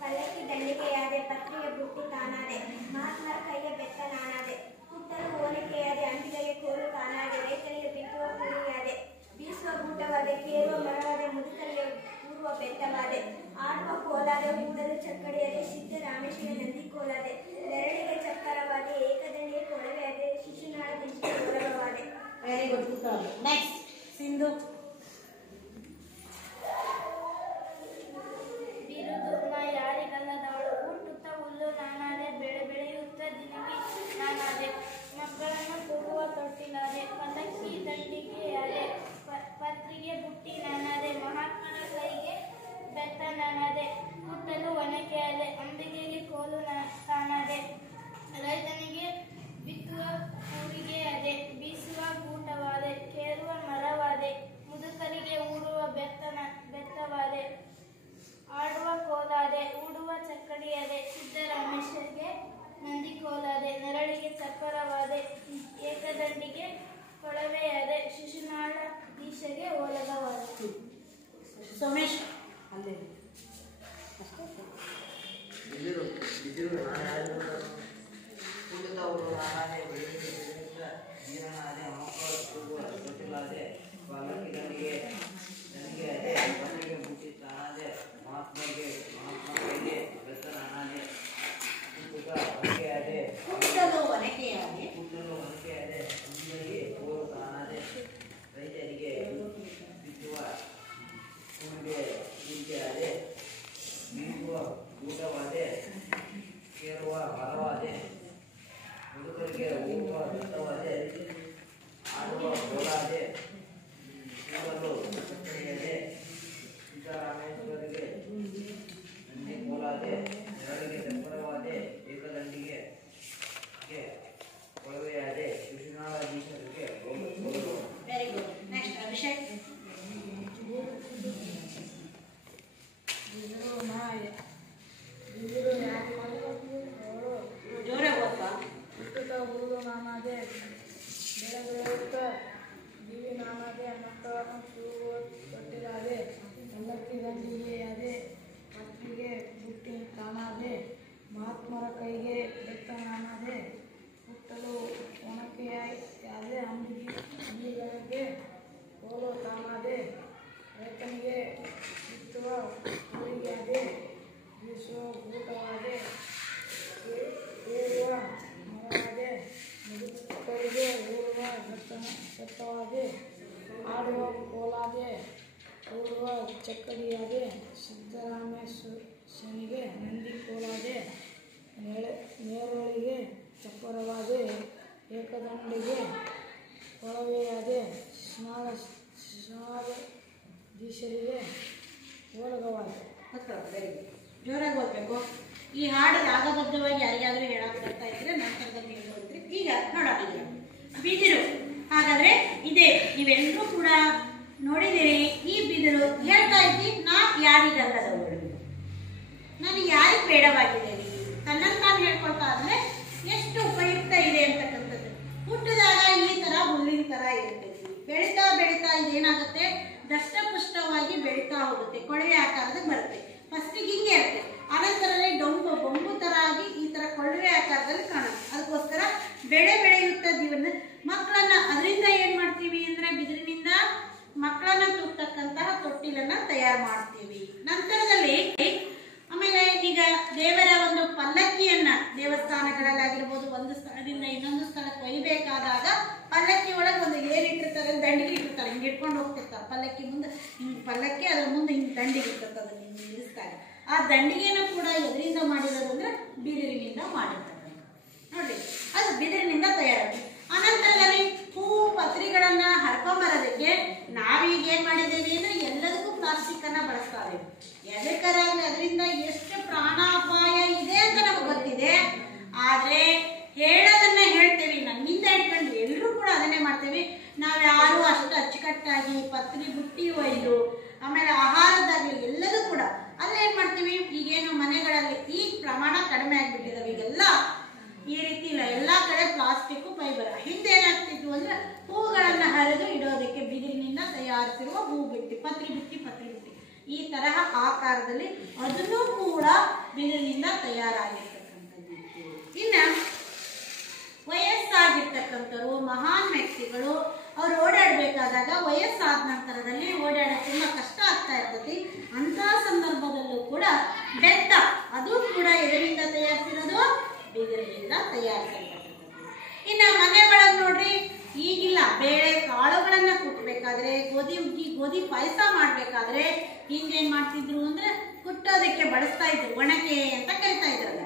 ಪಲ್ಲಕ್ಕಿ ದಂಡಿಗೆಯಾದೆ, ಪತ್ರಿಯ ಬುಟ್ಟಿ ತಾನಾದೆ, ಮಹಾತ್ಮರ ಕೈಯ ಬೆತ್ತ ನಾನಾದೆ, ಕುತ್ತಲು ಓಲಿಕೆಯಾದೆ, ಅಂಟಿಗೆಯ ಕೋಲು ತಾನಾದೆ, ರೈತನಿಗೆ ಬಿತ್ತುವ ಕೂಲಿಯಾದೆ, ಬೀಸುವ ಗೂಟವಾದೆ, ಕೇರುವ ಮರವಾದೆ, ಮುದುಕರಿಗೆ ಕೂರುವ ಬೆತ್ತವಾದೆ, ಆಡುವ ಕೂಡಲು ಚಕ್ಕಡಿಯಾದೆ ಸಿದ್ದರಾಮೇಶ್ವರ ನಂದಿ ಕೋಲಾದೆ ನೆರಳಿಗೆ ಚಕ್ಕರವಾದೆ ಏಕದಂಡಿಗೆ ಕೊಳವೆಯಾದೆ ಶಿಶುನಾಳ ದಿಶಿಗೆ ಒಳಗವಾದೆ. Very good. ನೆಕ್ಸ್ಟ್ ಸಿಂಧು. ಬಿರುದು ನಾ ಯಾರಿಗಲ್ಲದವಳು ಹುಟ್ಟುತ್ತ ಹುಲ್ಲು ನಾನಾದೆ ಬೆಳೆ ಬೆಳೆಯುತ್ತ ದಿನವಿ ನಾನಾದೆ ಮಕ್ಕಳನ್ನು ಕೂಡುವ ತೊಟ್ಟಿಲಾದೆ ಪಲ್ಲಕ್ಕಿ ದಂಡಿಗೆಯಾದೆ ಪತ್ರಿಗೆ ಬುಟ್ಟಿ ನಾನಾದೆ ಮಹಾತ್ಮನ ಕೈಗೆ ಬೆತ್ತ ನಾನಾದೆ ಹುಟ್ಟಲು ಒನಕೆಯಾದೆ ಅಂಬಿಗೆಗೆ ಕೋಲು ತಾನಾದೆ ರೈತನಿಗೆ ಬಿತ್ತುವ ಕೂರಿಗೆಯಾದೆ ಬೀಸುವ ಗೂಟವಾದೆ ಕೇರುವ ಮರವಾದೆ ಮುದುಕರಿಗೆ ಊಡುವ ಬೆತ್ತವಾದೆ ಆಡುವ ಕೋಲಾದೆ ಊಡುವ ಚಕ್ಕಡಿಯಾದೆ ಸಿದ್ದರಾಮೇಶ್ವರಿಗೆ ನಂದಿ ಕೋಲಾದೆ ನೆರಳಿಗೆ ಚಪ್ಪರವಾದೆ ಏಕದಂಡಿಗೆ ಕೊಳವೆಯಾದೆ ಶಿಶುನಾಳ ದೀಶೆಗೆ ಓಲಗವಾದೆ. ಸೋಮೇಶ್ ಅಲ್ಲೇ ಹುಟ್ಟಲು ಒನಕೆಯಾದೆ ರೈತರಿಗೆ ಬಿತ್ತುವ ಕೂಡಿಗೆಯಾದೆ ಬೀಸುವ ಊಟವಾದೆ ಕೇಳುವ ಮರವಾದೆ ಮುದುಕರಿಗೆ ಊಟ ಬೆತ್ತವಾದೆ ಆಡುವ ಕೋಲಾದೆ ಕೂಡಲು ಚಕ್ಕಡಿಯಾದೆ ಸಿದ್ದರಾಮೇಶ್ವರಿಗೆ ನಂದಿ ಕೋಲಾದೆ ನೆರಳಿಗೆ ಚಪ್ಪರವಾದೆ ಏಕದಂಡಿಗೆ ಕೊಳವೆಯಾದೆ ಶಿಶುನಾಳ ದೀಶರಿಗೆ ಹೋಗಲು. Very good. ನೆಕ್ಸ್ಟ್ ಅಭಿಷೇಕ್. ಜೋರೇ ಓದ್ವಾ? ಹುಟ್ಟುತ್ತ ಹುಡುಗ ನಾನಾದೆ ಬೆಳೆ ಬೆಳೆಯುತ್ತ ಜೀವಿ ನಾನಾದೆ ಮಕ್ಕಳನ್ನು ಕೂಡುವ ತೊಟ್ಟಿಲಾದೆ ಪಲ್ಲಕ್ಕಿ ದಂಡಿಗೆಯಾದೆ ಪತ್ರಿಗೆ ಬುಟ್ಟಿ ತಾನಾದೆ ಮಹಾತ್ಮರ ಕೈಗೆ ಬೆತ್ತ ನಾನಾದೆ ಹುಟ್ಟಲು ಒನಕೆಯಾದೆ ಅಂಬಿಗೆಗೆ ಕೋಲು ತಾನಾದೆ ರೈತನಿಗೆ ಬಿತ್ತುವ ಕೂರಿಗೆಯಾದೆ ಬೀಸುವ ಗೂಟವಾದೆ ಏರುವ ಮರವಾದೆ ಮುದುಕರಿಗೆ ಊರುವ ಬೆತ್ತವಾದೆ ಆಡುವ ಕೋಲಾದೆ ಊರುವ ಚಕ್ಕಡಿಯಾದೆ ಸಿದ್ದರಾಮೇಶ್ವರನಿಗೆ ನಂದಿ ಕೋಲಾದೆ ನೇರಳಿಗೆ ಚಪ್ಪರವಾದೆ ಏಕದಂಡಿಗೆ ಕೊಳವೆಯಾದೆ ಶಿಶುನಾಳ ದೀಶರಿಗೆ ಓಲಗವಾದೆ. Very good. ಜೋರಾಗಿ ಓದ್ಬೇಕು. ಈ ಹಾಡು ರಾಗಬದ್ಧವಾಗಿ ಯಾರಿಗಾದ್ರೂ ಹೇಳಕ್ ಬರ್ತಾ ಇದ್ರೆ ನಂತರದಲ್ಲಿ ಹೇಳ್ಬೋದ್ರಿ. ಈಗ ನೋಡೋಣ. ಈಗ ಬಿದಿರು. ಹಾಗಾದ್ರೆ ಇದೆ, ನೀವೆಲ್ಲರೂ ಕೂಡ ನೋಡಿದಿರಿ. ಈ ಬಿದಿರು ಹೇಳ್ತಾ ಇದ್ದಿ, ನಾ ಯಾರಿಗಲ್ಲದವಳು, ನಾನು ಯಾರಿಗೆ ಬೇಡವಾಗಿದ್ದೇನೆ, ತನ್ನನ್ನು ತಾನು ಹೇಳ್ಕೊಳ್ತಾ ಅಂದ್ರೆ ಎಷ್ಟು ಉಪಯುಕ್ತ ಇದೆ ಅಂತಕ್ಕಂಥದ್ದು. ಹುಟ್ಟಿದಾಗ ಈ ತರ ಹುಲ್ಲಿನ ತರ ಇರುತ್ತೆ. ಬೆಳೀತಾ ಬೆಳೀತಾ ಇದೇನಾಗುತ್ತೆ, ದಷ್ಟಪುಷ್ಟವಾಗಿ ಬೆಳೀತಾ ಹೋಗುತ್ತೆ, ಕೊಳವೆ ಆಕಾರದಾಗ ಬರುತ್ತೆ. ಫಸ್ಟಿಗೆ ಹಿಂಗೆ ಇರುತ್ತೆ, ಆನಂತರದಲ್ಲಿ ಬೊಂಬು ತರ ಆಗಿ ಈ ತರ ಕೊಳವೆ ಆಕಾರದಲ್ಲಿ ಕಾಣುತ್ತೆ. ಅದಕ್ಕೋಸ್ಕರ ಬೆಳೆಯುತ್ತ ಜೀವನ ಮಕ್ಕಳನ್ನ ಅದರಿಂದ ಏನ್ ಮಾಡ್ತೀವಿ ಅಂದ್ರೆ ಬಿದಿರಿನಿಂದ ಮಕ್ಕಳನ್ನ ತೂಗ್ತಕ್ಕಂತಹ ತೊಟ್ಟಿಲನ್ನ ತಯಾರು ಮಾಡ್ತೀವಿ. ನಂತರದಲ್ಲಿ ಆಮೇಲೆ ಈಗ ದೇವರ ಒಂದು ಪಲ್ಲಕ್ಕಿಯನ್ನ ದೇವಸ್ಥಾನಗಳಲ್ಲಾಗಿರ್ಬೋದು, ಒಂದು ಸ್ಥಳದಿಂದ ಇನ್ನೊಂದು ಸ್ಥಳಕ್ಕೆ ಒಯ್ಯಬೇಕಾದಾಗ ಪಲ್ಲಕ್ಕಿ ಒಳಗೆ ಒಂದು ಏರಿಟ್ಟಿರ್ತಾರೆ, ದಂಡಿಗೆ ಇಟ್ಟಿರ್ತಾರೆ, ಹಿಂಗೆ ಇಟ್ಕೊಂಡು ಹೋಗ್ತಿರ್ತಾರೆ. ಪಲ್ಲಕ್ಕಿ ಮುಂದೆ ಹಿಂಗೆ ಪಲ್ಲಕ್ಕಿ ಅದ್ರ ಮುಂದೆ ಹಿಂಗೆ ದಂಡಿಗೆ ಇರ್ತದೆ, ಅದನ್ನ ಹಿಂಗೆ ನಿಲ್ಲಿಸ್ತಾರೆ. ಆ ದಂಡಿಗೆನೂ ಕೂಡ ಎದರಿಂದ ಮಾಡಿರೋದು ಅಂದ್ರೆ ಬಿದಿರಿನಿಂದ ಮಾಡಿರ್ತಾರೆ ನೋಡ್ರಿ. ಅದು ಬಿದಿರಿನಿಂದ ತಯಾರಾಗುತ್ತೆ. ಅನಂತರದಲ್ಲಿ ಹೂವು ಪತ್ರಿಗಳನ್ನ ಹರ್ಕೊಂಬರೋದಕ್ಕೆ ನಾವೀಗ ಏನ್ ಮಾಡಿದ್ದೇವೆ ಅಂದ್ರೆ ಎಲ್ಲದಕ್ಕೂ ಪ್ಲಾಸ್ಟಿಕ್ ಅನ್ನ ಬಳಸ್ತಾ ಇದ್ದೇವೆ. ಎದಕ್ಕಾಗಲಿ ಅದರಿಂದ ಎಷ್ಟು ಪ್ರಾಣಾಪಾಯ ಇದೆ ಅಂತ ನಮ್ಗೆ ಗೊತ್ತಿದೆ. ಆದ್ರೆ ಹೇಳೋದನ್ನ ಹೇಳ್ತೇವೆ, ನನ್ನಿಂದ ಇಟ್ಕೊಂಡು ಎಲ್ಲರೂ ಕೂಡ ಅದನ್ನೇ ಮಾಡ್ತೇವೆ. ನಾವ್ಯಾರು ಅಷ್ಟು ಅಚ್ಚುಕಟ್ಟಾಗಿ ಪತ್ರಿ ಬುಟ್ಟಿ ಒಯ್ದು ಆಮೇಲೆ ಆಹಾರದಾಗಲಿ ಎಲ್ಲದೂ ಕೂಡ ಅಲ್ಲೇನ್ ಮಾಡ್ತೀವಿ. ಈಗೇನು ಮನೆಗಳಲ್ಲಿ ಈ ಪ್ರಮಾಣ ಕಡಿಮೆ ಆಗ್ಬಿಟ್ಟಿದಾವೆ. ಈಗೆಲ್ಲ ಈ ರೀತಿ ಇಲ್ಲ, ಎಲ್ಲಾ ಕಡೆ ಪ್ಲಾಸ್ಟಿಕ್ ಫೈಬರ್. ಹಿಂದೆ ಏನಾಗ್ತಿದ್ವು ಅಂದ್ರೆ ಹೂಗಳನ್ನ ಹರಿದು ಇಡೋದಕ್ಕೆ ಬಿದಿರಿನಿಂದ ತಯಾರಿಸಿರುವ ಹೂ ಬಿಟ್ಟಿ, ಪತ್ರಿ ಬುಟ್ಟಿ ಈ ತರಹ ಆಕಾರದಲ್ಲಿ ಅದನ್ನು ಕೂಡ ಬಿದಿರಿನಿಂದ ತಯಾರಾಗಿರ್ತಕ್ಕಂಥದ್ದು. ಇನ್ನ ವಯಸ್ಸಾಗಿರ್ತಕ್ಕಂಥವ್ರು ಮಹಾನ್ ವ್ಯಕ್ತಿಗಳು ಅವ್ರು ಓಡಾಡಬೇಕಾದಾಗ ವಯಸ್ಸಾದ ನಂತರದಲ್ಲಿ ಓಡಾಡೋಕೆ ತುಂಬಾ ಕಷ್ಟ ಆಗ್ತಾ ಇರ್ತೈತಿ. ಅಂತ ಸಂದರ್ಭದಲ್ಲೂ ಕೂಡ ಬೆತ್ತ, ಅದು ಕೂಡ ಎದರಿಂದ ತಯಾರಿಸಿರೋದು? ಬಿದಿರಿನಿಂದ ತಯಾರಿಸಿರ್ತಕ್ಕಂಥದ್ದು. ಇನ್ನ ಮನೆ ಒಳಗೆ ನೋಡ್ರಿ, ಈಗಿಲ್ಲ, ಬೇಳೆ ಕಾಳುಗಳನ್ನ ಕುಟ್ಟಬೇಕಾದ್ರೆ, ಗೋಧಿ ಪಾಯಸ ಮಾಡ್ಬೇಕಾದ್ರೆ ಹಿಂದೇನ್ ಮಾಡ್ತಿದ್ರು ಅಂದ್ರೆ ಕುಟ್ಟೋದಕ್ಕೆ ಬಳಸ್ತಾ ಇದ್ರು, ಒಣಕೆ ಅಂತ ಕರಿತಾ ಇದ್ರಲ್ಲ,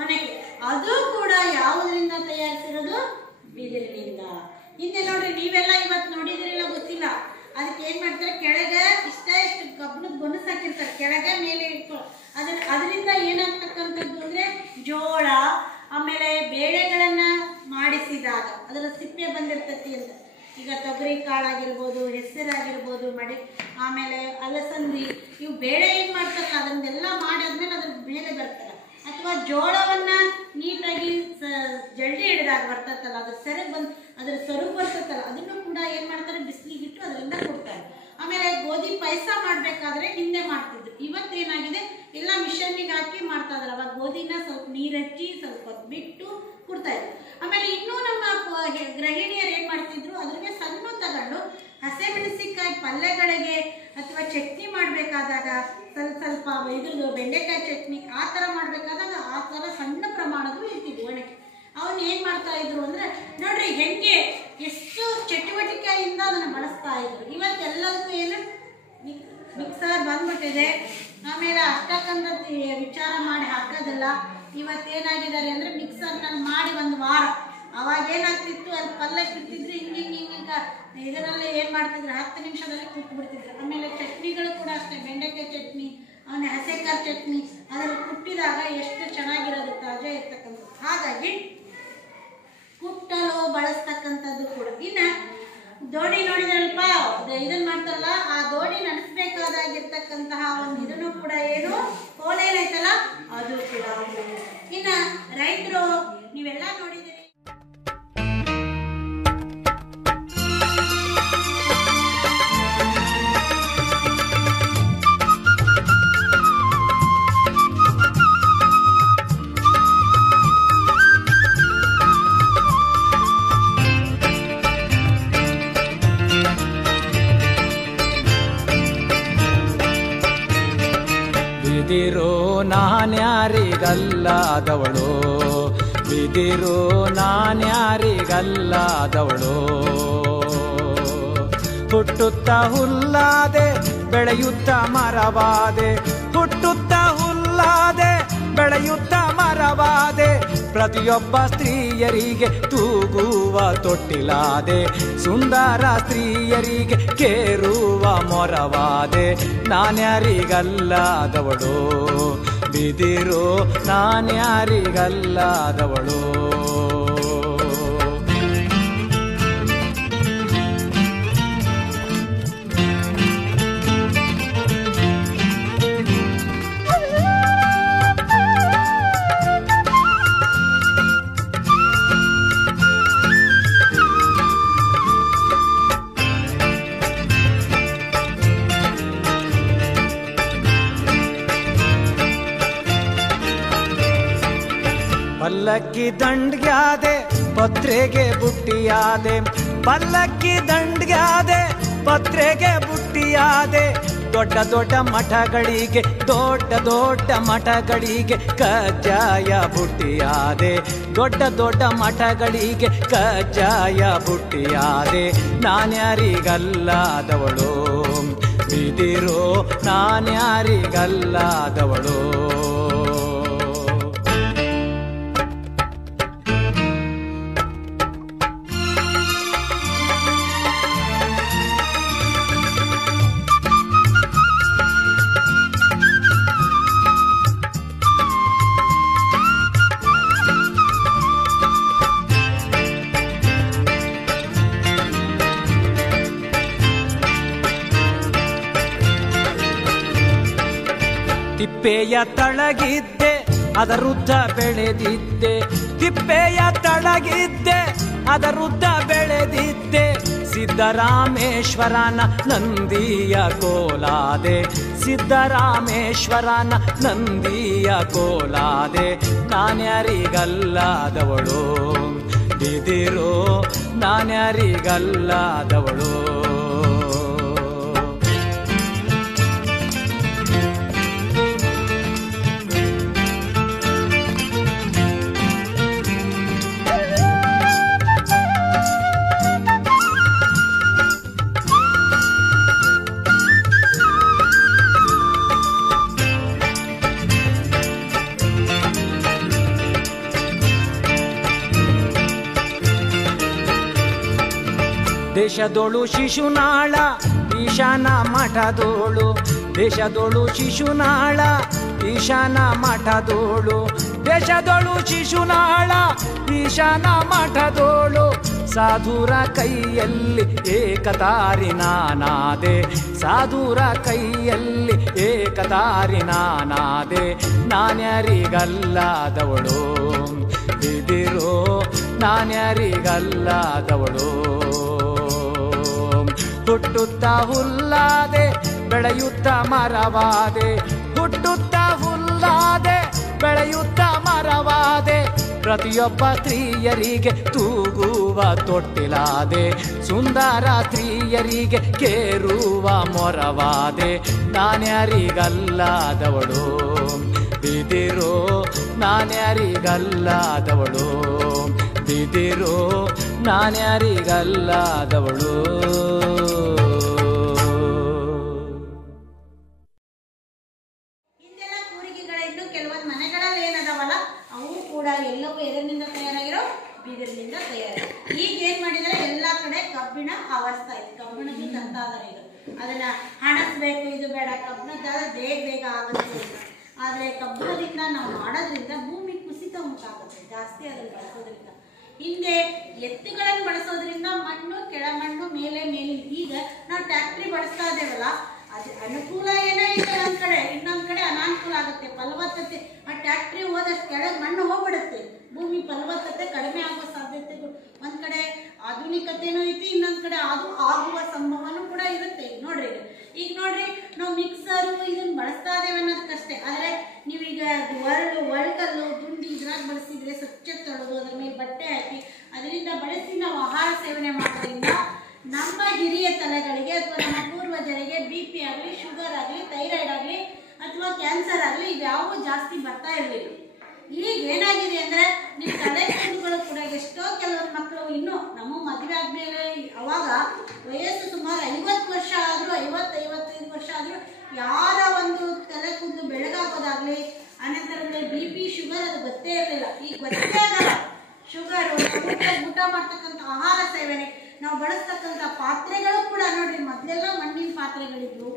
ಒಣಕೆ. ಅದು ಕೂಡ ಯಾವುದರಿಂದ ತಯಾರಿಸಿರೋದು? ಬಿದಿರಿನಿಂದ. ಹಿಂದೆ ನೋಡ್ರಿ, ನೀವೆಲ್ಲ ಇವತ್ತು ನೋಡಿದ್ರಿಲ್ಲ ಗೊತ್ತಿಲ್ಲ, ಅದಕ್ಕೆ ಏನ್ ಮಾಡ್ತಾರೆ, ಕೆಳಗೆ ಇಷ್ಟು ಕಬ್ಬಣದ ಗೊನಸು ಹಾಕಿರ್ತಾರೆ, ಕೆಳಗೆ ಮೇಲೆ ಇಟ್ಟು ಅದರಿಂದ ಏನಾಗ್ತಕ್ಕಂಥದ್ದು ಅಂದ್ರೆ ಜೋಳ, ಆಮೇಲೆ ಬೇಳೆಗಳನ್ನ ಮಾಡಿಸಿದಾಗ ಅದರ ಸಿಪ್ಪೆ ಬಂದಿರ್ತತಿ ಅಂತ. ಈಗ ತೊಗರಿ ಕಾಳಾಗಿರ್ಬೋದು, ಹೆಸರಾಗಿರ್ಬೋದು, ಆಮೇಲೆ ಅಲಸಂದಿ, ಇವು ಬೇಳೆ ಏನ್ ಮಾಡ್ತಾರಲ್ಲ ಅದನ್ನೆಲ್ಲ ಮಾಡಾದ್ಮೇಲೆ ಅದ್ರ ಮೇಲೆ ಬರ್ತಾರೆ. ಅಥವಾ ಜೋಳವನ್ನ ನೀಟಾಗಿ ಜಲ್ದಿ ಹಿಡಿದಾಗ ಬರ್ತತ್ತಲ್ಲ, ಅದ್ರ ಅದ್ರ ಸೊರಗು ಬರ್ತತ್ತಲ್ಲ, ಅದನ್ನು ಕೂಡ ಏನ್ ಮಾಡ್ತಾರೆ, ಬಿಸಿಲಿಗೆ ಇಟ್ಟು ಅದರಿಂದ ಕೊಡ್ತಾರೆ. ಆಮೇಲೆ ಗೋಧಿ ಪಾಯಸ ಮಾಡ್ಬೇಕಾದ್ರೆ ಹಿಂದೆ ಮಾಡ್ತಿದ್ರು, ಇವತ್ತೇನಾಗಿದೆ ಎಲ್ಲ ಮಿಷನ್ನಿಗೆ ಹಾಕಿ ಮಾಡ್ತಾ ಇದಾರೆ. ಅವಾಗ ಗೋಧಿನ ಸ್ವಲ್ಪ ನೀರ್ ಹಚ್ಚಿ ಸ್ವಲ್ಪ ಬಿಟ್ಟು ಕೊಡ್ತಾ ಇದ್ರು. ಆಮೇಲೆ ಇನ್ನೂ ನಮ್ಮ ಗೃಹಿಣಿಯರು ಏನ್ ಮಾಡ್ತಿದ್ರು, ಅದ್ರಿಗೆ ಸಣ್ಣ ತಗೊಂಡು ಹಸಿಮೆಣಸಿನಕಾಯಿ ಪಲ್ಯಗಳಿಗೆ ಅಥವಾ ಚಟ್ನಿ ಮಾಡ್ಬೇಕಾದಾಗ ಸ್ವಲ್ಪ ಇದ್ರದ್ದು ಬೆಂಡೆಕಾಯಿ ಚಟ್ನಿ ಆ ತರ ಮಾಡ್ಬೇಕಾದಾಗ ಆ ತರ ಸಣ್ಣ ಪ್ರಮಾಣದ್ದು ಇರ್ತಿದ್ವು ಒಣಗಿ. ಅವನ್ ಏನ್ ಮಾಡ್ತಾ ಇದ್ರು ಅಂದ್ರೆ ನೋಡ್ರಿ ಹೆಂಗೆ ಎಷ್ಟು ಚಟುವಟಿಕೆಯಿಂದ ಅದನ್ನ ಬಳಸ್ತಾ ಇದ್ರು. ಇವತ್ತೆಲ್ಲದಕ್ಕೂ ಏನು ಮಿಕ್ಸರ್ ಬಂದ್ಬಿಟ್ಟಿದೆ, ಆಮೇಲೆ ಅಷ್ಟಕ್ಕಂತ ವಿಚಾರ ಮಾಡಿ ಹಾಕೋದಿಲ್ಲ. ಇವತ್ತೇನಾಗಿದ್ದಾರೆ ಅಂದ್ರೆ ಮಿಕ್ಸರ್ನಲ್ಲಿ ಮಾಡಿ ಒಂದು ವಾರ, ಅವಾಗ ಏನಾಗ್ತಿತ್ತು, ಅಲ್ಲಿ ಪಲ್ಯ ಬಿಡ್ತಿದ್ರು, ಹಿಂಗ ಇದರಲ್ಲಿ ಏನ್ ಮಾಡ್ತಿದ್ರು, 10 ನಿಮಿಷದಲ್ಲಿ ಕುಟ್ಬಿಡ್ತಿದ್ರು. ಆಮೇಲೆ ಚಟ್ನಿಗಳು ಕೂಡ ಅಷ್ಟೇ, ಬೆಂಡೆಕಾಯಿ ಚಟ್ನಿ, ಆಮೇಲೆ ಹಸೆಕಾಯಿ ಚಟ್ನಿ, ಅದರಲ್ಲಿ ಕುಟ್ಟಿದಾಗ ಎಷ್ಟು ಚೆನ್ನಾಗಿರೋದು, ತಾಜಾ ಇರ್ತಕ್ಕಂಥದ್ದು. ಹಾಗಾಗಿ ಕುಟ್ಟಲು ಬಳಸ್ತಕ್ಕಂಥದ್ದು ಕೂಡ. ಇನ್ನ ದೋಣಿ ನೋಡಿದ್ರಲ್ಪ, ಇದನ್ ಮಾಡ್ತಾರಲ್ಲ, ಆ ದೋಣಿ ನಡೆಸಬೇಕಾದಾಗಿರ್ತಕ್ಕಂತಹ ಒಂದು ಇದನ್ನು ಕೂಡ ಏನು ಕೋಲೇನೈತಲ್ಲ ಅದು ಕೂಡ. ಇನ್ನ ರೈತರು ನೀವೆಲ್ಲ ನೋಡಿದಿರಿ, ಬಿದಿರು ನಾನ್ಯಾರಿಗಲ್ಲಾದವಳು, ಬಿದಿರು ನಾನ್ಯಾರಿಗಲ್ಲಾದವಳು, ಹುಟ್ಟುತ್ತಾ ಹುಲ್ಲಾದೆ ಬೆಳೆಯುತ್ತಾ ಮರವಾದೆ, ಹುಟ್ಟುತ್ತಾ ಹುಲ್ಲಾದೆ ಬೆಳೆಯುತ್ತಾ ಮರವಾದೆ, ಪ್ರತಿಯೊಬ್ಬ ಸ್ತ್ರೀಯರಿಗೆ ತೂಗುವ ತೊಟ್ಟಿಲಾದೆ, ಸುಂದರ ಸ್ತ್ರೀಯರಿಗೆ ಕೇರುವ ಮೊರವಾದೆ, ನಾನ್ಯಾರಿಗಲ್ಲಾದವಳು ಬಿದಿರು, ನಾನ್ಯಾರಿಗಲ್ಲಾದವಳು. ಪಲ್ಲಕ್ಕಿ ದಂಡ್ಗ್ಯಾದೆ ಪತ್ರೆಗೆ ಬುಟ್ಟಿಯಾದೆ, ಪಲ್ಲಕ್ಕಿ ದಂಡ್ಗ್ಯಾದೆ ಪತ್ರೆಗೆ ಬುಟ್ಟಿಯಾದೆ, ದೊಡ್ಡ ದೊಡ್ಡ ಮಠಗಳಿಗೆ ದೊಡ್ಡ ದೊಡ್ಡ ಮಠಗಳಿಗೆ ಕಜ್ಜಾಯ ಬುಟ್ಟಿಯಾದೆ, ದೊಡ್ಡ ದೊಡ್ಡ ಮಠಗಳಿಗೆ ಕಜ್ಜಾಯ ಬುಟ್ಟಿಯಾದೆ, ನಾನ್ಯಾರಿಗಲ್ಲಾದವಳು ಬಿದಿರು, ನಾನ್ಯಾರಿಗಲ್ಲಾದವಳು. ತಿಪ್ಪೆಯ ತಳಗಿದ್ದೆ ಅದರುದ್ದ ಬೆಳೆದಿದ್ದೆ, ತಿಪ್ಪೆಯ ತಳಗಿದ್ದೆ ಅದರುದ್ದ ಬೆಳೆದಿದ್ದೆ, ಸಿದ್ದರಾಮೇಶ್ವರನ ನಂದಿಯ ಕೋಲಾದೆ, ಸಿದ್ದರಾಮೇಶ್ವರನ ನಂದಿಯ ಕೋಲಾದೆ, ನಾನ್ಯಾರಿಗಲ್ಲಾದವಳು ಬಿದಿರು, ನಾನ್ಯಾರಿಗಲ್ಲಾದವಳು. ದೇಶದೊಳು ಶಿಶುನಾಳ ಈಶಾನ ಮಠದೋಳು ದೇಶದೊಳು ಶಿಶುನಾಳ ಈಶಾನ ಮಠದೋಳು ದೇಶದೊಳು ಶಿಶುನಾಳ ಈಶಾನ ಮಠದೋಳು ಸಾಧುರ ಕೈಯಲ್ಲಿ ಏಕತಾರಿ ನಾನಾದೆ ಸಾಧುರ ಕೈಯಲ್ಲಿ ಏಕತಾರಿ ನಾನಾದೆ ನಾನ್ಯಾರಿಗಲ್ಲಾದವಳು ಬಿದಿರೋ ನಾನ್ಯಾರಿಗಲ್ಲಾದವಳು ಹುಟ್ಟುತ್ತಾ ಹುಲ್ಲಾದೆ ಬೆಳೆಯುತ್ತ ಮರವಾದೆ ಹುಟ್ಟುತ್ತ ಹುಲ್ಲಾದೆ ಬೆಳೆಯುತ್ತ ಮರವಾದೆ ಪ್ರತಿಯೊಬ್ಬ ಸ್ತ್ರೀಯರಿಗೆ ತೂಗುವ ತೊಟ್ಟಿಲಾದೆ ಸುಂದರ ಸ್ತ್ರೀಯರಿಗೆ ಕೇರುವ ಮೊರವಾದೆ ನಾನ್ಯಾರಿಗಲ್ಲಾದವಳು ಬಿದಿರೋ ನಾನ್ಯಾರಿಗಲ್ಲಾದವಳು ಬಿದಿರೋ ನಾನ್ಯಾರಿಗಲ್ಲಾದವಳು. ಹಿಂದೆಲ್ಲ ಕೂರಿಗೆಗಳಿದ್ದು ಕೆಲವೊಂದು ಮನೆಗಳಲ್ಲಿ ಏನದವಲ್ಲ ಅವು ಕೂಡ ಎಲ್ಲವೂ ಎದರಿನಿಂದ ತಯಾರಾಗಿರೋ ಬಿದಿರಿನಿಂದ ತಯಾರಾಗಿ. ಈಗ ಏನ್ ಮಾಡಿದರೆ ಎಲ್ಲಾ ಕಡೆ ಕಬ್ಬಿಣ ಆವರಿಸ್ತಾ ಇದೆ. ಕಬ್ಬಿಣದ್ದು ತಂತಾದರೆ ಇದು ಅದನ್ನ ಹಣಸ್ಬೇಕು, ಇದು ಬೇಡ, ಕಬ್ಬಿಣದ್ದಾದ್ರೆ ಬೇಗ ಆಗುತ್ತೆ. ಆದ್ರೆ ಕಬ್ಬಿಣದಿಂದ ನಾವು ಮಾಡೋದ್ರಿಂದ ಭೂಮಿ ಕುಸಿತ ಉಂಟಾಗುತ್ತೆ ಜಾಸ್ತಿ ಅದನ್ನು ಬಳಸೋದ್ರಿಂದ. ಹಿಂದೆ ಎತ್ತುಗಳನ್ನು ಬಳಸೋದ್ರಿಂದ ಮಣ್ಣು ಕೆಳಮಣ್ಣು ಮೇಲೆ ಮೇಲಿನ. ಈಗ ನಾವು ಟ್ಯಾಕ್ಟ್ರಿ ಬಳಸ್ತಾ ಇದ್ದೇವಲ್ಲ, ಅದು ಅನುಕೂಲ ಏನೋ ಇದೆ ಒಂದ್ ಕಡೆ, ಇನ್ನೊಂದ್ ಕಡೆ ಅನಾನುಕೂಲ ಆಗುತ್ತೆ. ಫಲವತ್ತತೆ ಆ ಟ್ಯಾಕ್ಟ್ರಿ ಹೋದಷ್ಟು ಕೆಳಗೆ ಮಣ್ಣು ಹೋಗ್ಬಿಡುತ್ತೆ, ಭೂಮಿ ಫಲವತ್ತತೆ ಕಡಿಮೆ ಆಗುವ ಸಾಧ್ಯತೆಗಳು. ಒಂದ್ ಕಡೆ ಆಧುನಿಕತೆನೂ ಐತಿ, ಇನ್ನೊಂದ್ ಕಡೆ ಅದು ಆಗುವ ಸಂಭವನೂ ಕೂಡ ಇರುತ್ತೆ. ಈಗ ನೋಡ್ರಿ ನಾವು ಮಿಕ್ಸರು ಇದನ್ನ ಬಳಸ್ತಾ ಇದ್ದೇವೆ ಅನ್ನೋದಕ್ಕಷ್ಟೇ. ಆದ್ರೆ ನೀವೀಗ ಒಳಗಲ್ಲು ಗುಂಡಿ ಇದ್ರಾಗ ಬಳಸಿದ್ರೆ ಸ್ವಚ್ಛ ತೊಳೆದು ಅದ್ರ ಮೇಲೆ ಬಟ್ಟೆ ಹಾಕಿ ಅದರಿಂದ ಬಳಸಿ ನಾವು ಆಹಾರ ಸೇವನೆ ಮಾಡೋದ್ರಿಂದ ನಮ್ಮ ಹಿರಿಯ ತಲೆಗಳಿಗೆ ಅಥವಾ ನಮ್ಮ ಪೂರ್ವಜರಿಗೆ BP ಆಗಲಿ, ಶುಗರ್ ಆಗಲಿ, ಥೈರಾಯ್ಡ್ ಆಗಲಿ ಅಥವಾ ಕ್ಯಾನ್ಸರ್ ಆಗಲಿ ಇವ್ಯಾವು ಜಾಸ್ತಿ ಬರ್ತಾ ಇರಲಿಲ್ಲ. ಈಗ ಏನಾಗಿದೆ ಅಂದ್ರೆ ನೀವು ತಲೆ ಕೂದಲುಗಳು ಕೂಡ ಎಷ್ಟೋ ಕೆಲವೊಂದು ಮಕ್ಕಳು ಇನ್ನೂ ನಮ್ಮ ಮದುವೆ ಆದ್ಮೇಲೆ ಅವಾಗ ವಯಸ್ಸು ಸುಮಾರು 50 ವರ್ಷ ಆದ್ರೂ 50-55 ವರ್ಷ ಆದ್ರೂ ಯಾರ ಒಂದು ತಲೆ ಕೂದಲು ಬೆಳಗಾಗೋದಾಗ್ಲಿ ಅನಂತರದಲ್ಲಿ BP ಶುಗರ್ ಅದು ಗೊತ್ತೇ ಇರಲಿಲ್ಲ. ಈಗ ಗೊತ್ತೇ ಆಗಲ್ಲ. ಶುಗರ್ ಊಟ ಮಾಡ್ತಕ್ಕಂಥ ಆಹಾರ ಸೇವನೆ, ನಾವು ಬಳಸ್ತಕ್ಕಂಥ ಪಾತ್ರೆಗಳು ಕೂಡ ನೋಡ್ರಿ, ಮೊದಲೆಲ್ಲ ಮಣ್ಣಿನ ಪಾತ್ರೆಗಳಿದ್ವು,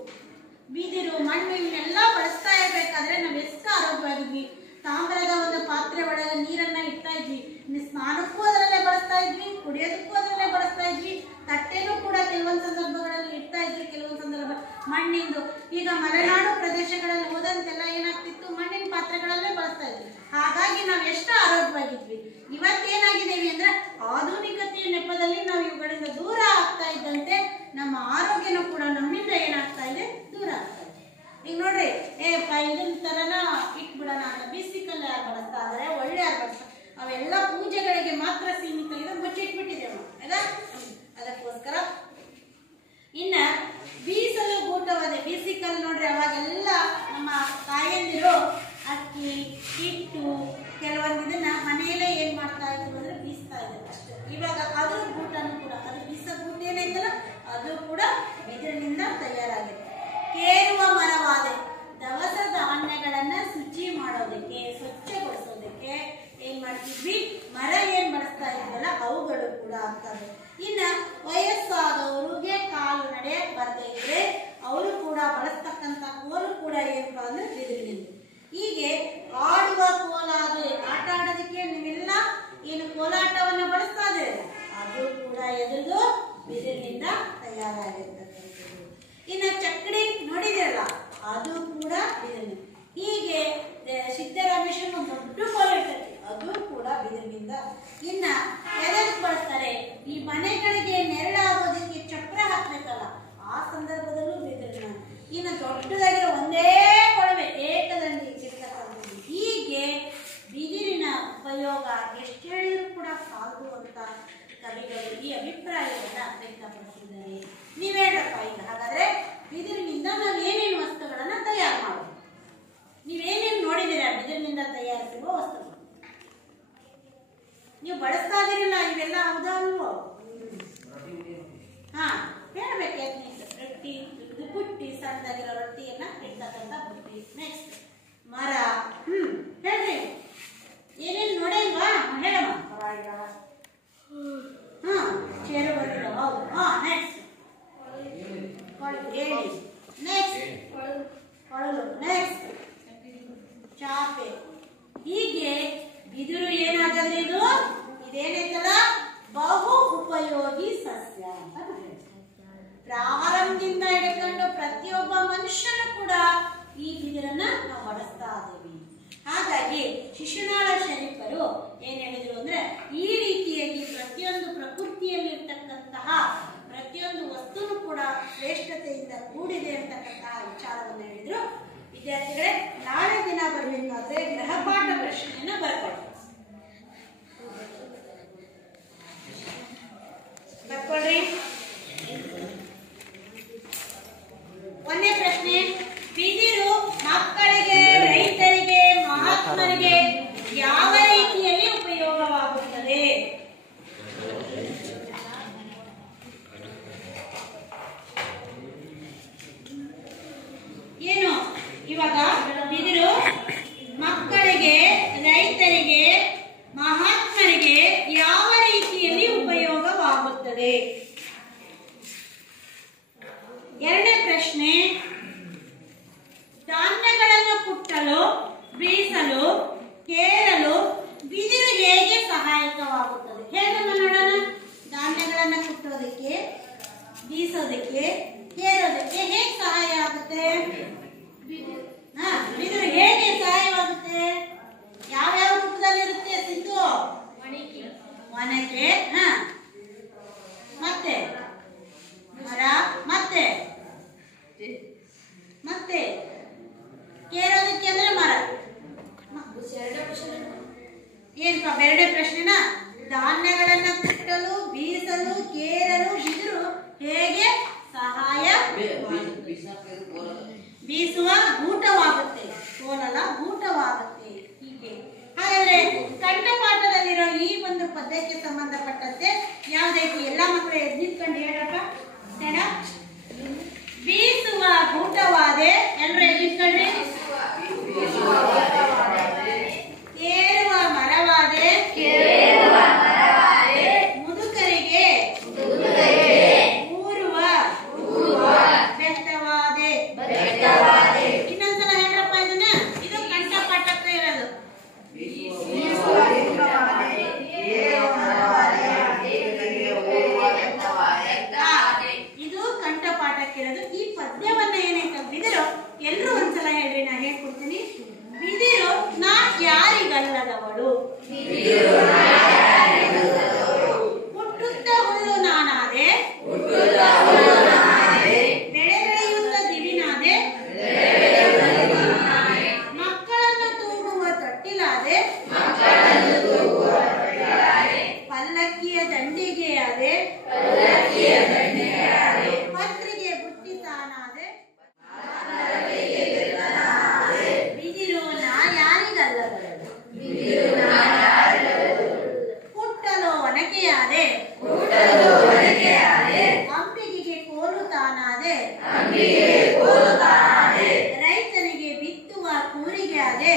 ಬೀದಿರು ಮಣ್ಣು ಇವನ್ನೆಲ್ಲ ಬಳಸ್ತಾ ಇರ್ಬೇಕಾದ್ರೆ ನಾವು ಎಷ್ಟು ಆರೋಗ್ಯವಾಗಿದ್ವಿ. ತಾಮ್ರದ ಒಂದು ಪಾತ್ರೆ ಒಳಗೆ ನೀರನ್ನ ಇಡ್ತಾ ಇದ್ವಿ, ಸ್ನಾನಕ್ಕೂ ಅದರಲ್ಲೇ ಬಳಸ್ತಾ ಇದ್ವಿ, ಕುಡಿಯೋದಕ್ಕೂ ಅದರಲ್ಲೇ ಬಳಸ್ತಾ ಇದ್ವಿ, ತಟ್ಟೆನೂ ಕೂಡ ಕೆಲವೊಂದು ಸಂದರ್ಭಗಳಲ್ಲಿ ಇಡ್ತಾ ಇದ್ವಿ, ಕೆಲವೊಂದು ಸಂದರ್ಭ ಮಣ್ಣಿಂದು. ಈಗ ಮಲೆನಾಡು ಪ್ರದೇಶಗಳಲ್ಲಿ ಹೋದಂತೆಲ್ಲ ಏನಾಗ್ತಿತ್ತು, ಮಣ್ಣಿನ ಪಾತ್ರೆಗಳಲ್ಲೇ ಬಳಸ್ತಾ ಇದ್ವಿ. ಹಾಗಾಗಿ ನಾವು ಎಷ್ಟು ಆರೋಗ್ಯವಾಗಿದ್ವಿ. ಇವತ್ತೇನಾಗಿದ್ದೀವಿ ಅಂದ್ರೆ ಆಧುನಿಕತೆಯ ನೆಪದಲ್ಲಿ ನಾವು ಇವುಗಳಿಂದ ದೂರ ಆಗ್ತಾ ಇದ್ದಂತೆ ನಮ್ಮ ಆರೋಗ್ಯನೂ ಕೂಡ ನಮ್ಮಿಂದ ಏನಾಗ್ತಾ ಇದೆ, ದೂರ ಆಗ್ತಾ ಇದೆ. ಈಗ ನೋಡ್ರಿ, ಇದನ್ನ ತರನ ಇಟ್ಬಿಡೋಣ ಅಂತ ಬಿಸಿಕಲ್ಲ ಯಾರು ಬಳಸ್ತಾ ಇದಾರೆ, ಒಳ್ಳೆ ಯಾರು ಬಳಸ್ತಾರೆ, ಅವೆಲ್ಲ ಪೂಜೆಗಳಿಗೆ ಮಾತ್ರ ಸೀಮಿತ ಇದೆ, ಮುಚ್ಚಿಟ್ಬಿಟ್ಟಿದ್ದೇವೆ ಅದಕ್ಕೋಸ್ಕರ. ಇನ್ನ ಬೀಸಲು ಗೂಟವಾದ ಬೀಸಿಕಲ್ ನೋಡ್ರಿ, ಅವಾಗೆಲ್ಲ ನಮ್ಮ ತಾಯಂದಿರು ಅಕ್ಕಿ ಹಿಟ್ಟು ಕೆಲವೊಂದು ಇದನ್ನ ಮನೆಯಲ್ಲೇ ಏನ್ ಮಾಡ್ತಾ ಇದ್ರು ಅಂದ್ರೆ ಬೀಸ್ತಾ ಇದ್ರು ಅಷ್ಟೇ. ಇವಾಗ ಅದ್ರ ಗೂಟನು ಕೂಡ, ಅದು ಬೀಸೋ ಗೂಟ ಏನೈತಲ್ಲ ಅದು ಕೂಡ ಬಿದಿರಿನಿಂದ ತಯಾರಾಗಿದೆ. ಕೇರುವ ಮರವಾದೆ, ದವಸ ಧಾನ್ಯಗಳನ್ನ ಶುಚಿ ಮಾಡೋದಕ್ಕೆ, ಸ್ವಚ್ಛಗೊಳಿಸೋದಕ್ಕೆ ಏನ್ ಮಾಡ್ತಿದ್ವಿ, ಮರ ಏನ್ ಬಳಸ್ತಾ ಇದ್ವಲ್ಲ ಅವುಗಳು ಕೂಡ ಆಗ್ತವೆ. ಇನ್ನ ವಯಸ್ಸಾದವರಿಗೆ ಕಾಲು ನಡೆಯಕ್ ಬರ್ತಾ ಇದ್ರೆ ಅವರು ಕೂಡ ಬಳಸ್ತಕ್ಕಂಥ ಕೋಲು ಕೂಡ ಏನಪ್ಪಾ ಅಂದ್ರೆ ಬಿದಿರಿನಿಂದ. ಹೀಗೆ ಆಡುವ ಕೋಲಾದೆ, ಆಟ ಆಡೋದಕ್ಕೆ ನೀವೆಲ್ಲ ಏನು ಕೋಲಾಟವನ್ನ ಬಳಸ್ತಾ ಇದ್ದೀರಲ್ಲ ಅದು ಕೂಡ ಎದುರು ಬಿದಿರಿನಿಂದ ತಯಾರಾಗಿರ್ತಕ್ಕಂಥದ್ದು. ಇನ್ನು ಚಕ್ಕಡಿ ನೋಡಿದಿರಲ್ಲ ಅದು ಕೂಡ ಬಿದಿರಿನಿಂದ. ಹೀಗೆ ಸಿದ್ದರಾಮೇಶ್ವರ ಒಂದು ದೊಡ್ಡ ಕೋಲ ಇರ್ತೈತಿ, ಅದು ಕೂಡ ಬಿದಿರಿನಿಂದ. ಇನ್ನ ಎದಕ್ಕೆ ಬಳಸ್ತಾರೆ, ಈ ಮನೆಗಳಿಗೆ ನೆರಳಾಗೋದಕ್ಕೆ ಚಪ್ರ ಹಾಕ್ಬೇಕಲ್ಲ ಆ ಸಂದರ್ಭದಲ್ಲೂ ಬಿದಿರಿನ. ಇನ್ನು ದೊಡ್ಡದಾಗಿರೋ ಒಂದೇ ಕೊಳವೆ ಏಕದಂಡಿ ಇರ್ತಕ್ಕಂಥದ್ದು. ಹೀಗೆ ಬಿದಿರಿನ ಉಪಯೋಗ ಎಷ್ಟು ಹೇಳಿದ್ರು ಕೂಡ ಸಾಲದು ಅಂತ ಕವಿಗಳು ಈ ಅಭಿಪ್ರಾಯವನ್ನ ವ್ಯಕ್ತಪಡಿಸಿದ್ದಾರೆ. ನೀವೇಳಪ್ಪ ಈಗ ಹಾಗಾದ್ರೆ ಬಿದಿರಿನಿಂದ ನಾವು ಏನೇನು ವಸ್ತುಗಳನ್ನ ತಯಾರು ಮಾಡೋದು? ಚಾಪೆ. ಹೀಗೆ ಬಿದಿರು ಏನಾಗಲ್ಲ, ಇದು ಇದೇನೈತಲ್ಲ ಬಹು ಉಪಯೋಗಿ ಸಸ್ಯ ಅಂತ ಪ್ರಾರಂಭದಿಂದ ಹಿಡ್ಕೊಂಡು ಪ್ರತಿಯೊಬ್ಬ ಮನುಷ್ಯನು ಕೂಡ ಈ ಬಿದಿರನ್ನ ನಾವು ಬಳಸ್ತಾ ಇದ್ದೀವಿ. ಹಾಗಾಗಿ ಶಿಶುನಾಳ ಶರೀಫರು ಏನ್ ಹೇಳಿದ್ರು ಅಂದ್ರೆ, ಈ ರೀತಿಯಾಗಿ ಪ್ರತಿಯೊಂದು ಪ್ರಕೃತಿಯಲ್ಲಿರ್ತಕ್ಕಂತಹ ಪ್ರತಿಯೊಂದು ವಸ್ತುನು ಕೂಡ ಶ್ರೇಷ್ಠತೆಯಿಂದ ಕೂಡಿದೆ ಅಂತಕ್ಕಂತಹ ವಿಚಾರವನ್ನು ಹೇಳಿದ್ರು. ವಿದ್ಯಾರ್ಥಿಗಳೇ, ನಾಳೆ ದಿನ ಬರಬೇಕಾದ್ರೆ ಗೃಹಪಾಠ ಪ್ರಶ್ನೆಯನ್ನ ಬರ್ಕೊಳ್ಳಿ. ಬರ್ಕೊಳ್ರಿ. ಒಂದೇ ಪ್ರಶ್ನೆ, ಬಿದಿರು ಮಕ್ಕಳಿಗೆ, ರೈತರಿಗೆ, ಮಹಾತ್ಮರಿಗೆ ಯಾವ ರೀತಿಯಲ್ಲಿ ಉಪಯೋಗವಾಗುತ್ತದೆ? ಏನು ಇವಾಗ ಬಿದಿರು ಮಕ್ಕಳಿಗೆ, ರೈತರಿಗೆ, ಮಹಾತ್ಮರಿಗೆ ಯಾವ ರೀತಿಯಲ್ಲಿ ಉಪಯೋಗವಾಗುತ್ತದೆ? ಎರಡನೇ ಪ್ರಶ್ನೆ, ಧಾನ್ಯಗಳನ್ನು ಕುಟ್ಟಲು, ಬೀಸಲು, ಕೇರಲು ಬಿದಿರು ಹೇಗೆ ಸಹಾಯಕವಾಗುತ್ತದೆ? ಹೇಳೋಣ ನೋಡೋಣ. ಧಾನ್ಯಗಳನ್ನು ಕುಟ್ಟೋದಕ್ಕೆ, ಬೀಸೋದಕ್ಕೆ, ಕೇರೋದಕ್ಕೆ ಹೇಗೆ ಸಹಾಯ ಆಗುತ್ತೆ? ಬಿದಿರು ಹೇಗೆ ಸಹಾಯವಾಗುತ್ತೆ? ಯಾವ್ಯಾವ ರೂಪದಲ್ಲಿರುತ್ತೆ ಸಿದ್ದು? ಒಣಕೆ, ಮತ್ತೆ ಮರ, ಮತ್ತೆ ಮತ್ತೆ ಕೇರೋದಕ್ಕೆ ಅಂದ್ರೆ ಮರ. ಏನಪ್ಪ ಬೇರೆ ಪ್ರಶ್ನೆನಾ? ಧಾನ್ಯಗಳನ್ನ ಕುಟ್ಟಲು, ಬೀಸಲು, ಕೇರಲು ಬಿದಿರು ಹೇಗೆ ಸಹಾಯ? ಬೀಸುವ ಗೂಟವಾಗುತ್ತೆ, ಕೋಲಲ ಗೂಟವಾಗುತ್ತೆ. ಹೀಗೆ ಹಾಗಾದ್ರೆ ಕಂಠಪಾಠದಲ್ಲಿರೋ ಈ ಒಂದು ಪದ್ಯಕ್ಕೆ ಸಂಬಂಧಪಟ್ಟಂತೆ ಯಾವ್ದೈತಿ? ಎಲ್ಲ ಮಕ್ಕಳು ಎದ್ದಿಟ್ಕೊಂಡು ಹೇಳಪ್ಪ. ಬೀಸುವ ಗೂಟವಾದೆ, ಎಲ್ಲರೂ ಎದ್ದಿಟ್ಕೊಂಡ್ರಿ. ಕೇರುವ ಮರವಾದೆ, ಮುದುಕರಿಗೆ ಊರುವ ಬೆಟ್ಟವಾದೆ. ಇನ್ನೊಂದ್ಸಲ ಹೇಳ್ರಪ್ಪ ಇದನ್ನ. ಇದು ಕಂಠಪಾಠಕ್ಕೆ ಇರೋದು. ಇದು ಕಂಠಪಾಠಕ್ಕಿರೋದು. ಈ ಪದ್ಯವನ್ನ ಏನೈತೆ ಬಿದಿರು, ಎಲ್ರು ಒಂದ್ಸಲ ಹೇಳ್ರಿ, ನಾ ಹೇಳ್ಕೊಡ್ತೀನಿ. ಬಿದಿರು ನಾ ಯಾರಿಗಲ್ಲದವಳು, ಹುಟ್ಟುತ್ತ ಹುಲ್ಲು ನಾನಾದೆ, ಬೆಳೆ ಬೆಳೆಯುತ್ತ ದಿವಿನಾದೆ, ಮಕ್ಕಳನ್ನು ತೂಗುವ ತೊಟ್ಟಿಲಾದೆ, ಪಲ್ಲಕ್ಕಿಯ ದಂಡಿಗೆ ಆದೆ, ಪತ್ರಿಗೆ ಬುಟ್ಟಿ ತಾನಾದೆ. ಬಿದಿರು ನಾ ಯಾರಿಗಲ್ಲದವಳು, ಹುಟ್ಟಲು ಒನಕೆಯಾದೆ, ಅಂಬಿಗೆಗೆ ಕೋಲು ತಾನಾದೆ, ರೈತನಿಗೆ ಬಿತ್ತುವ ಕೂರಿಗೆ ಆದೆ,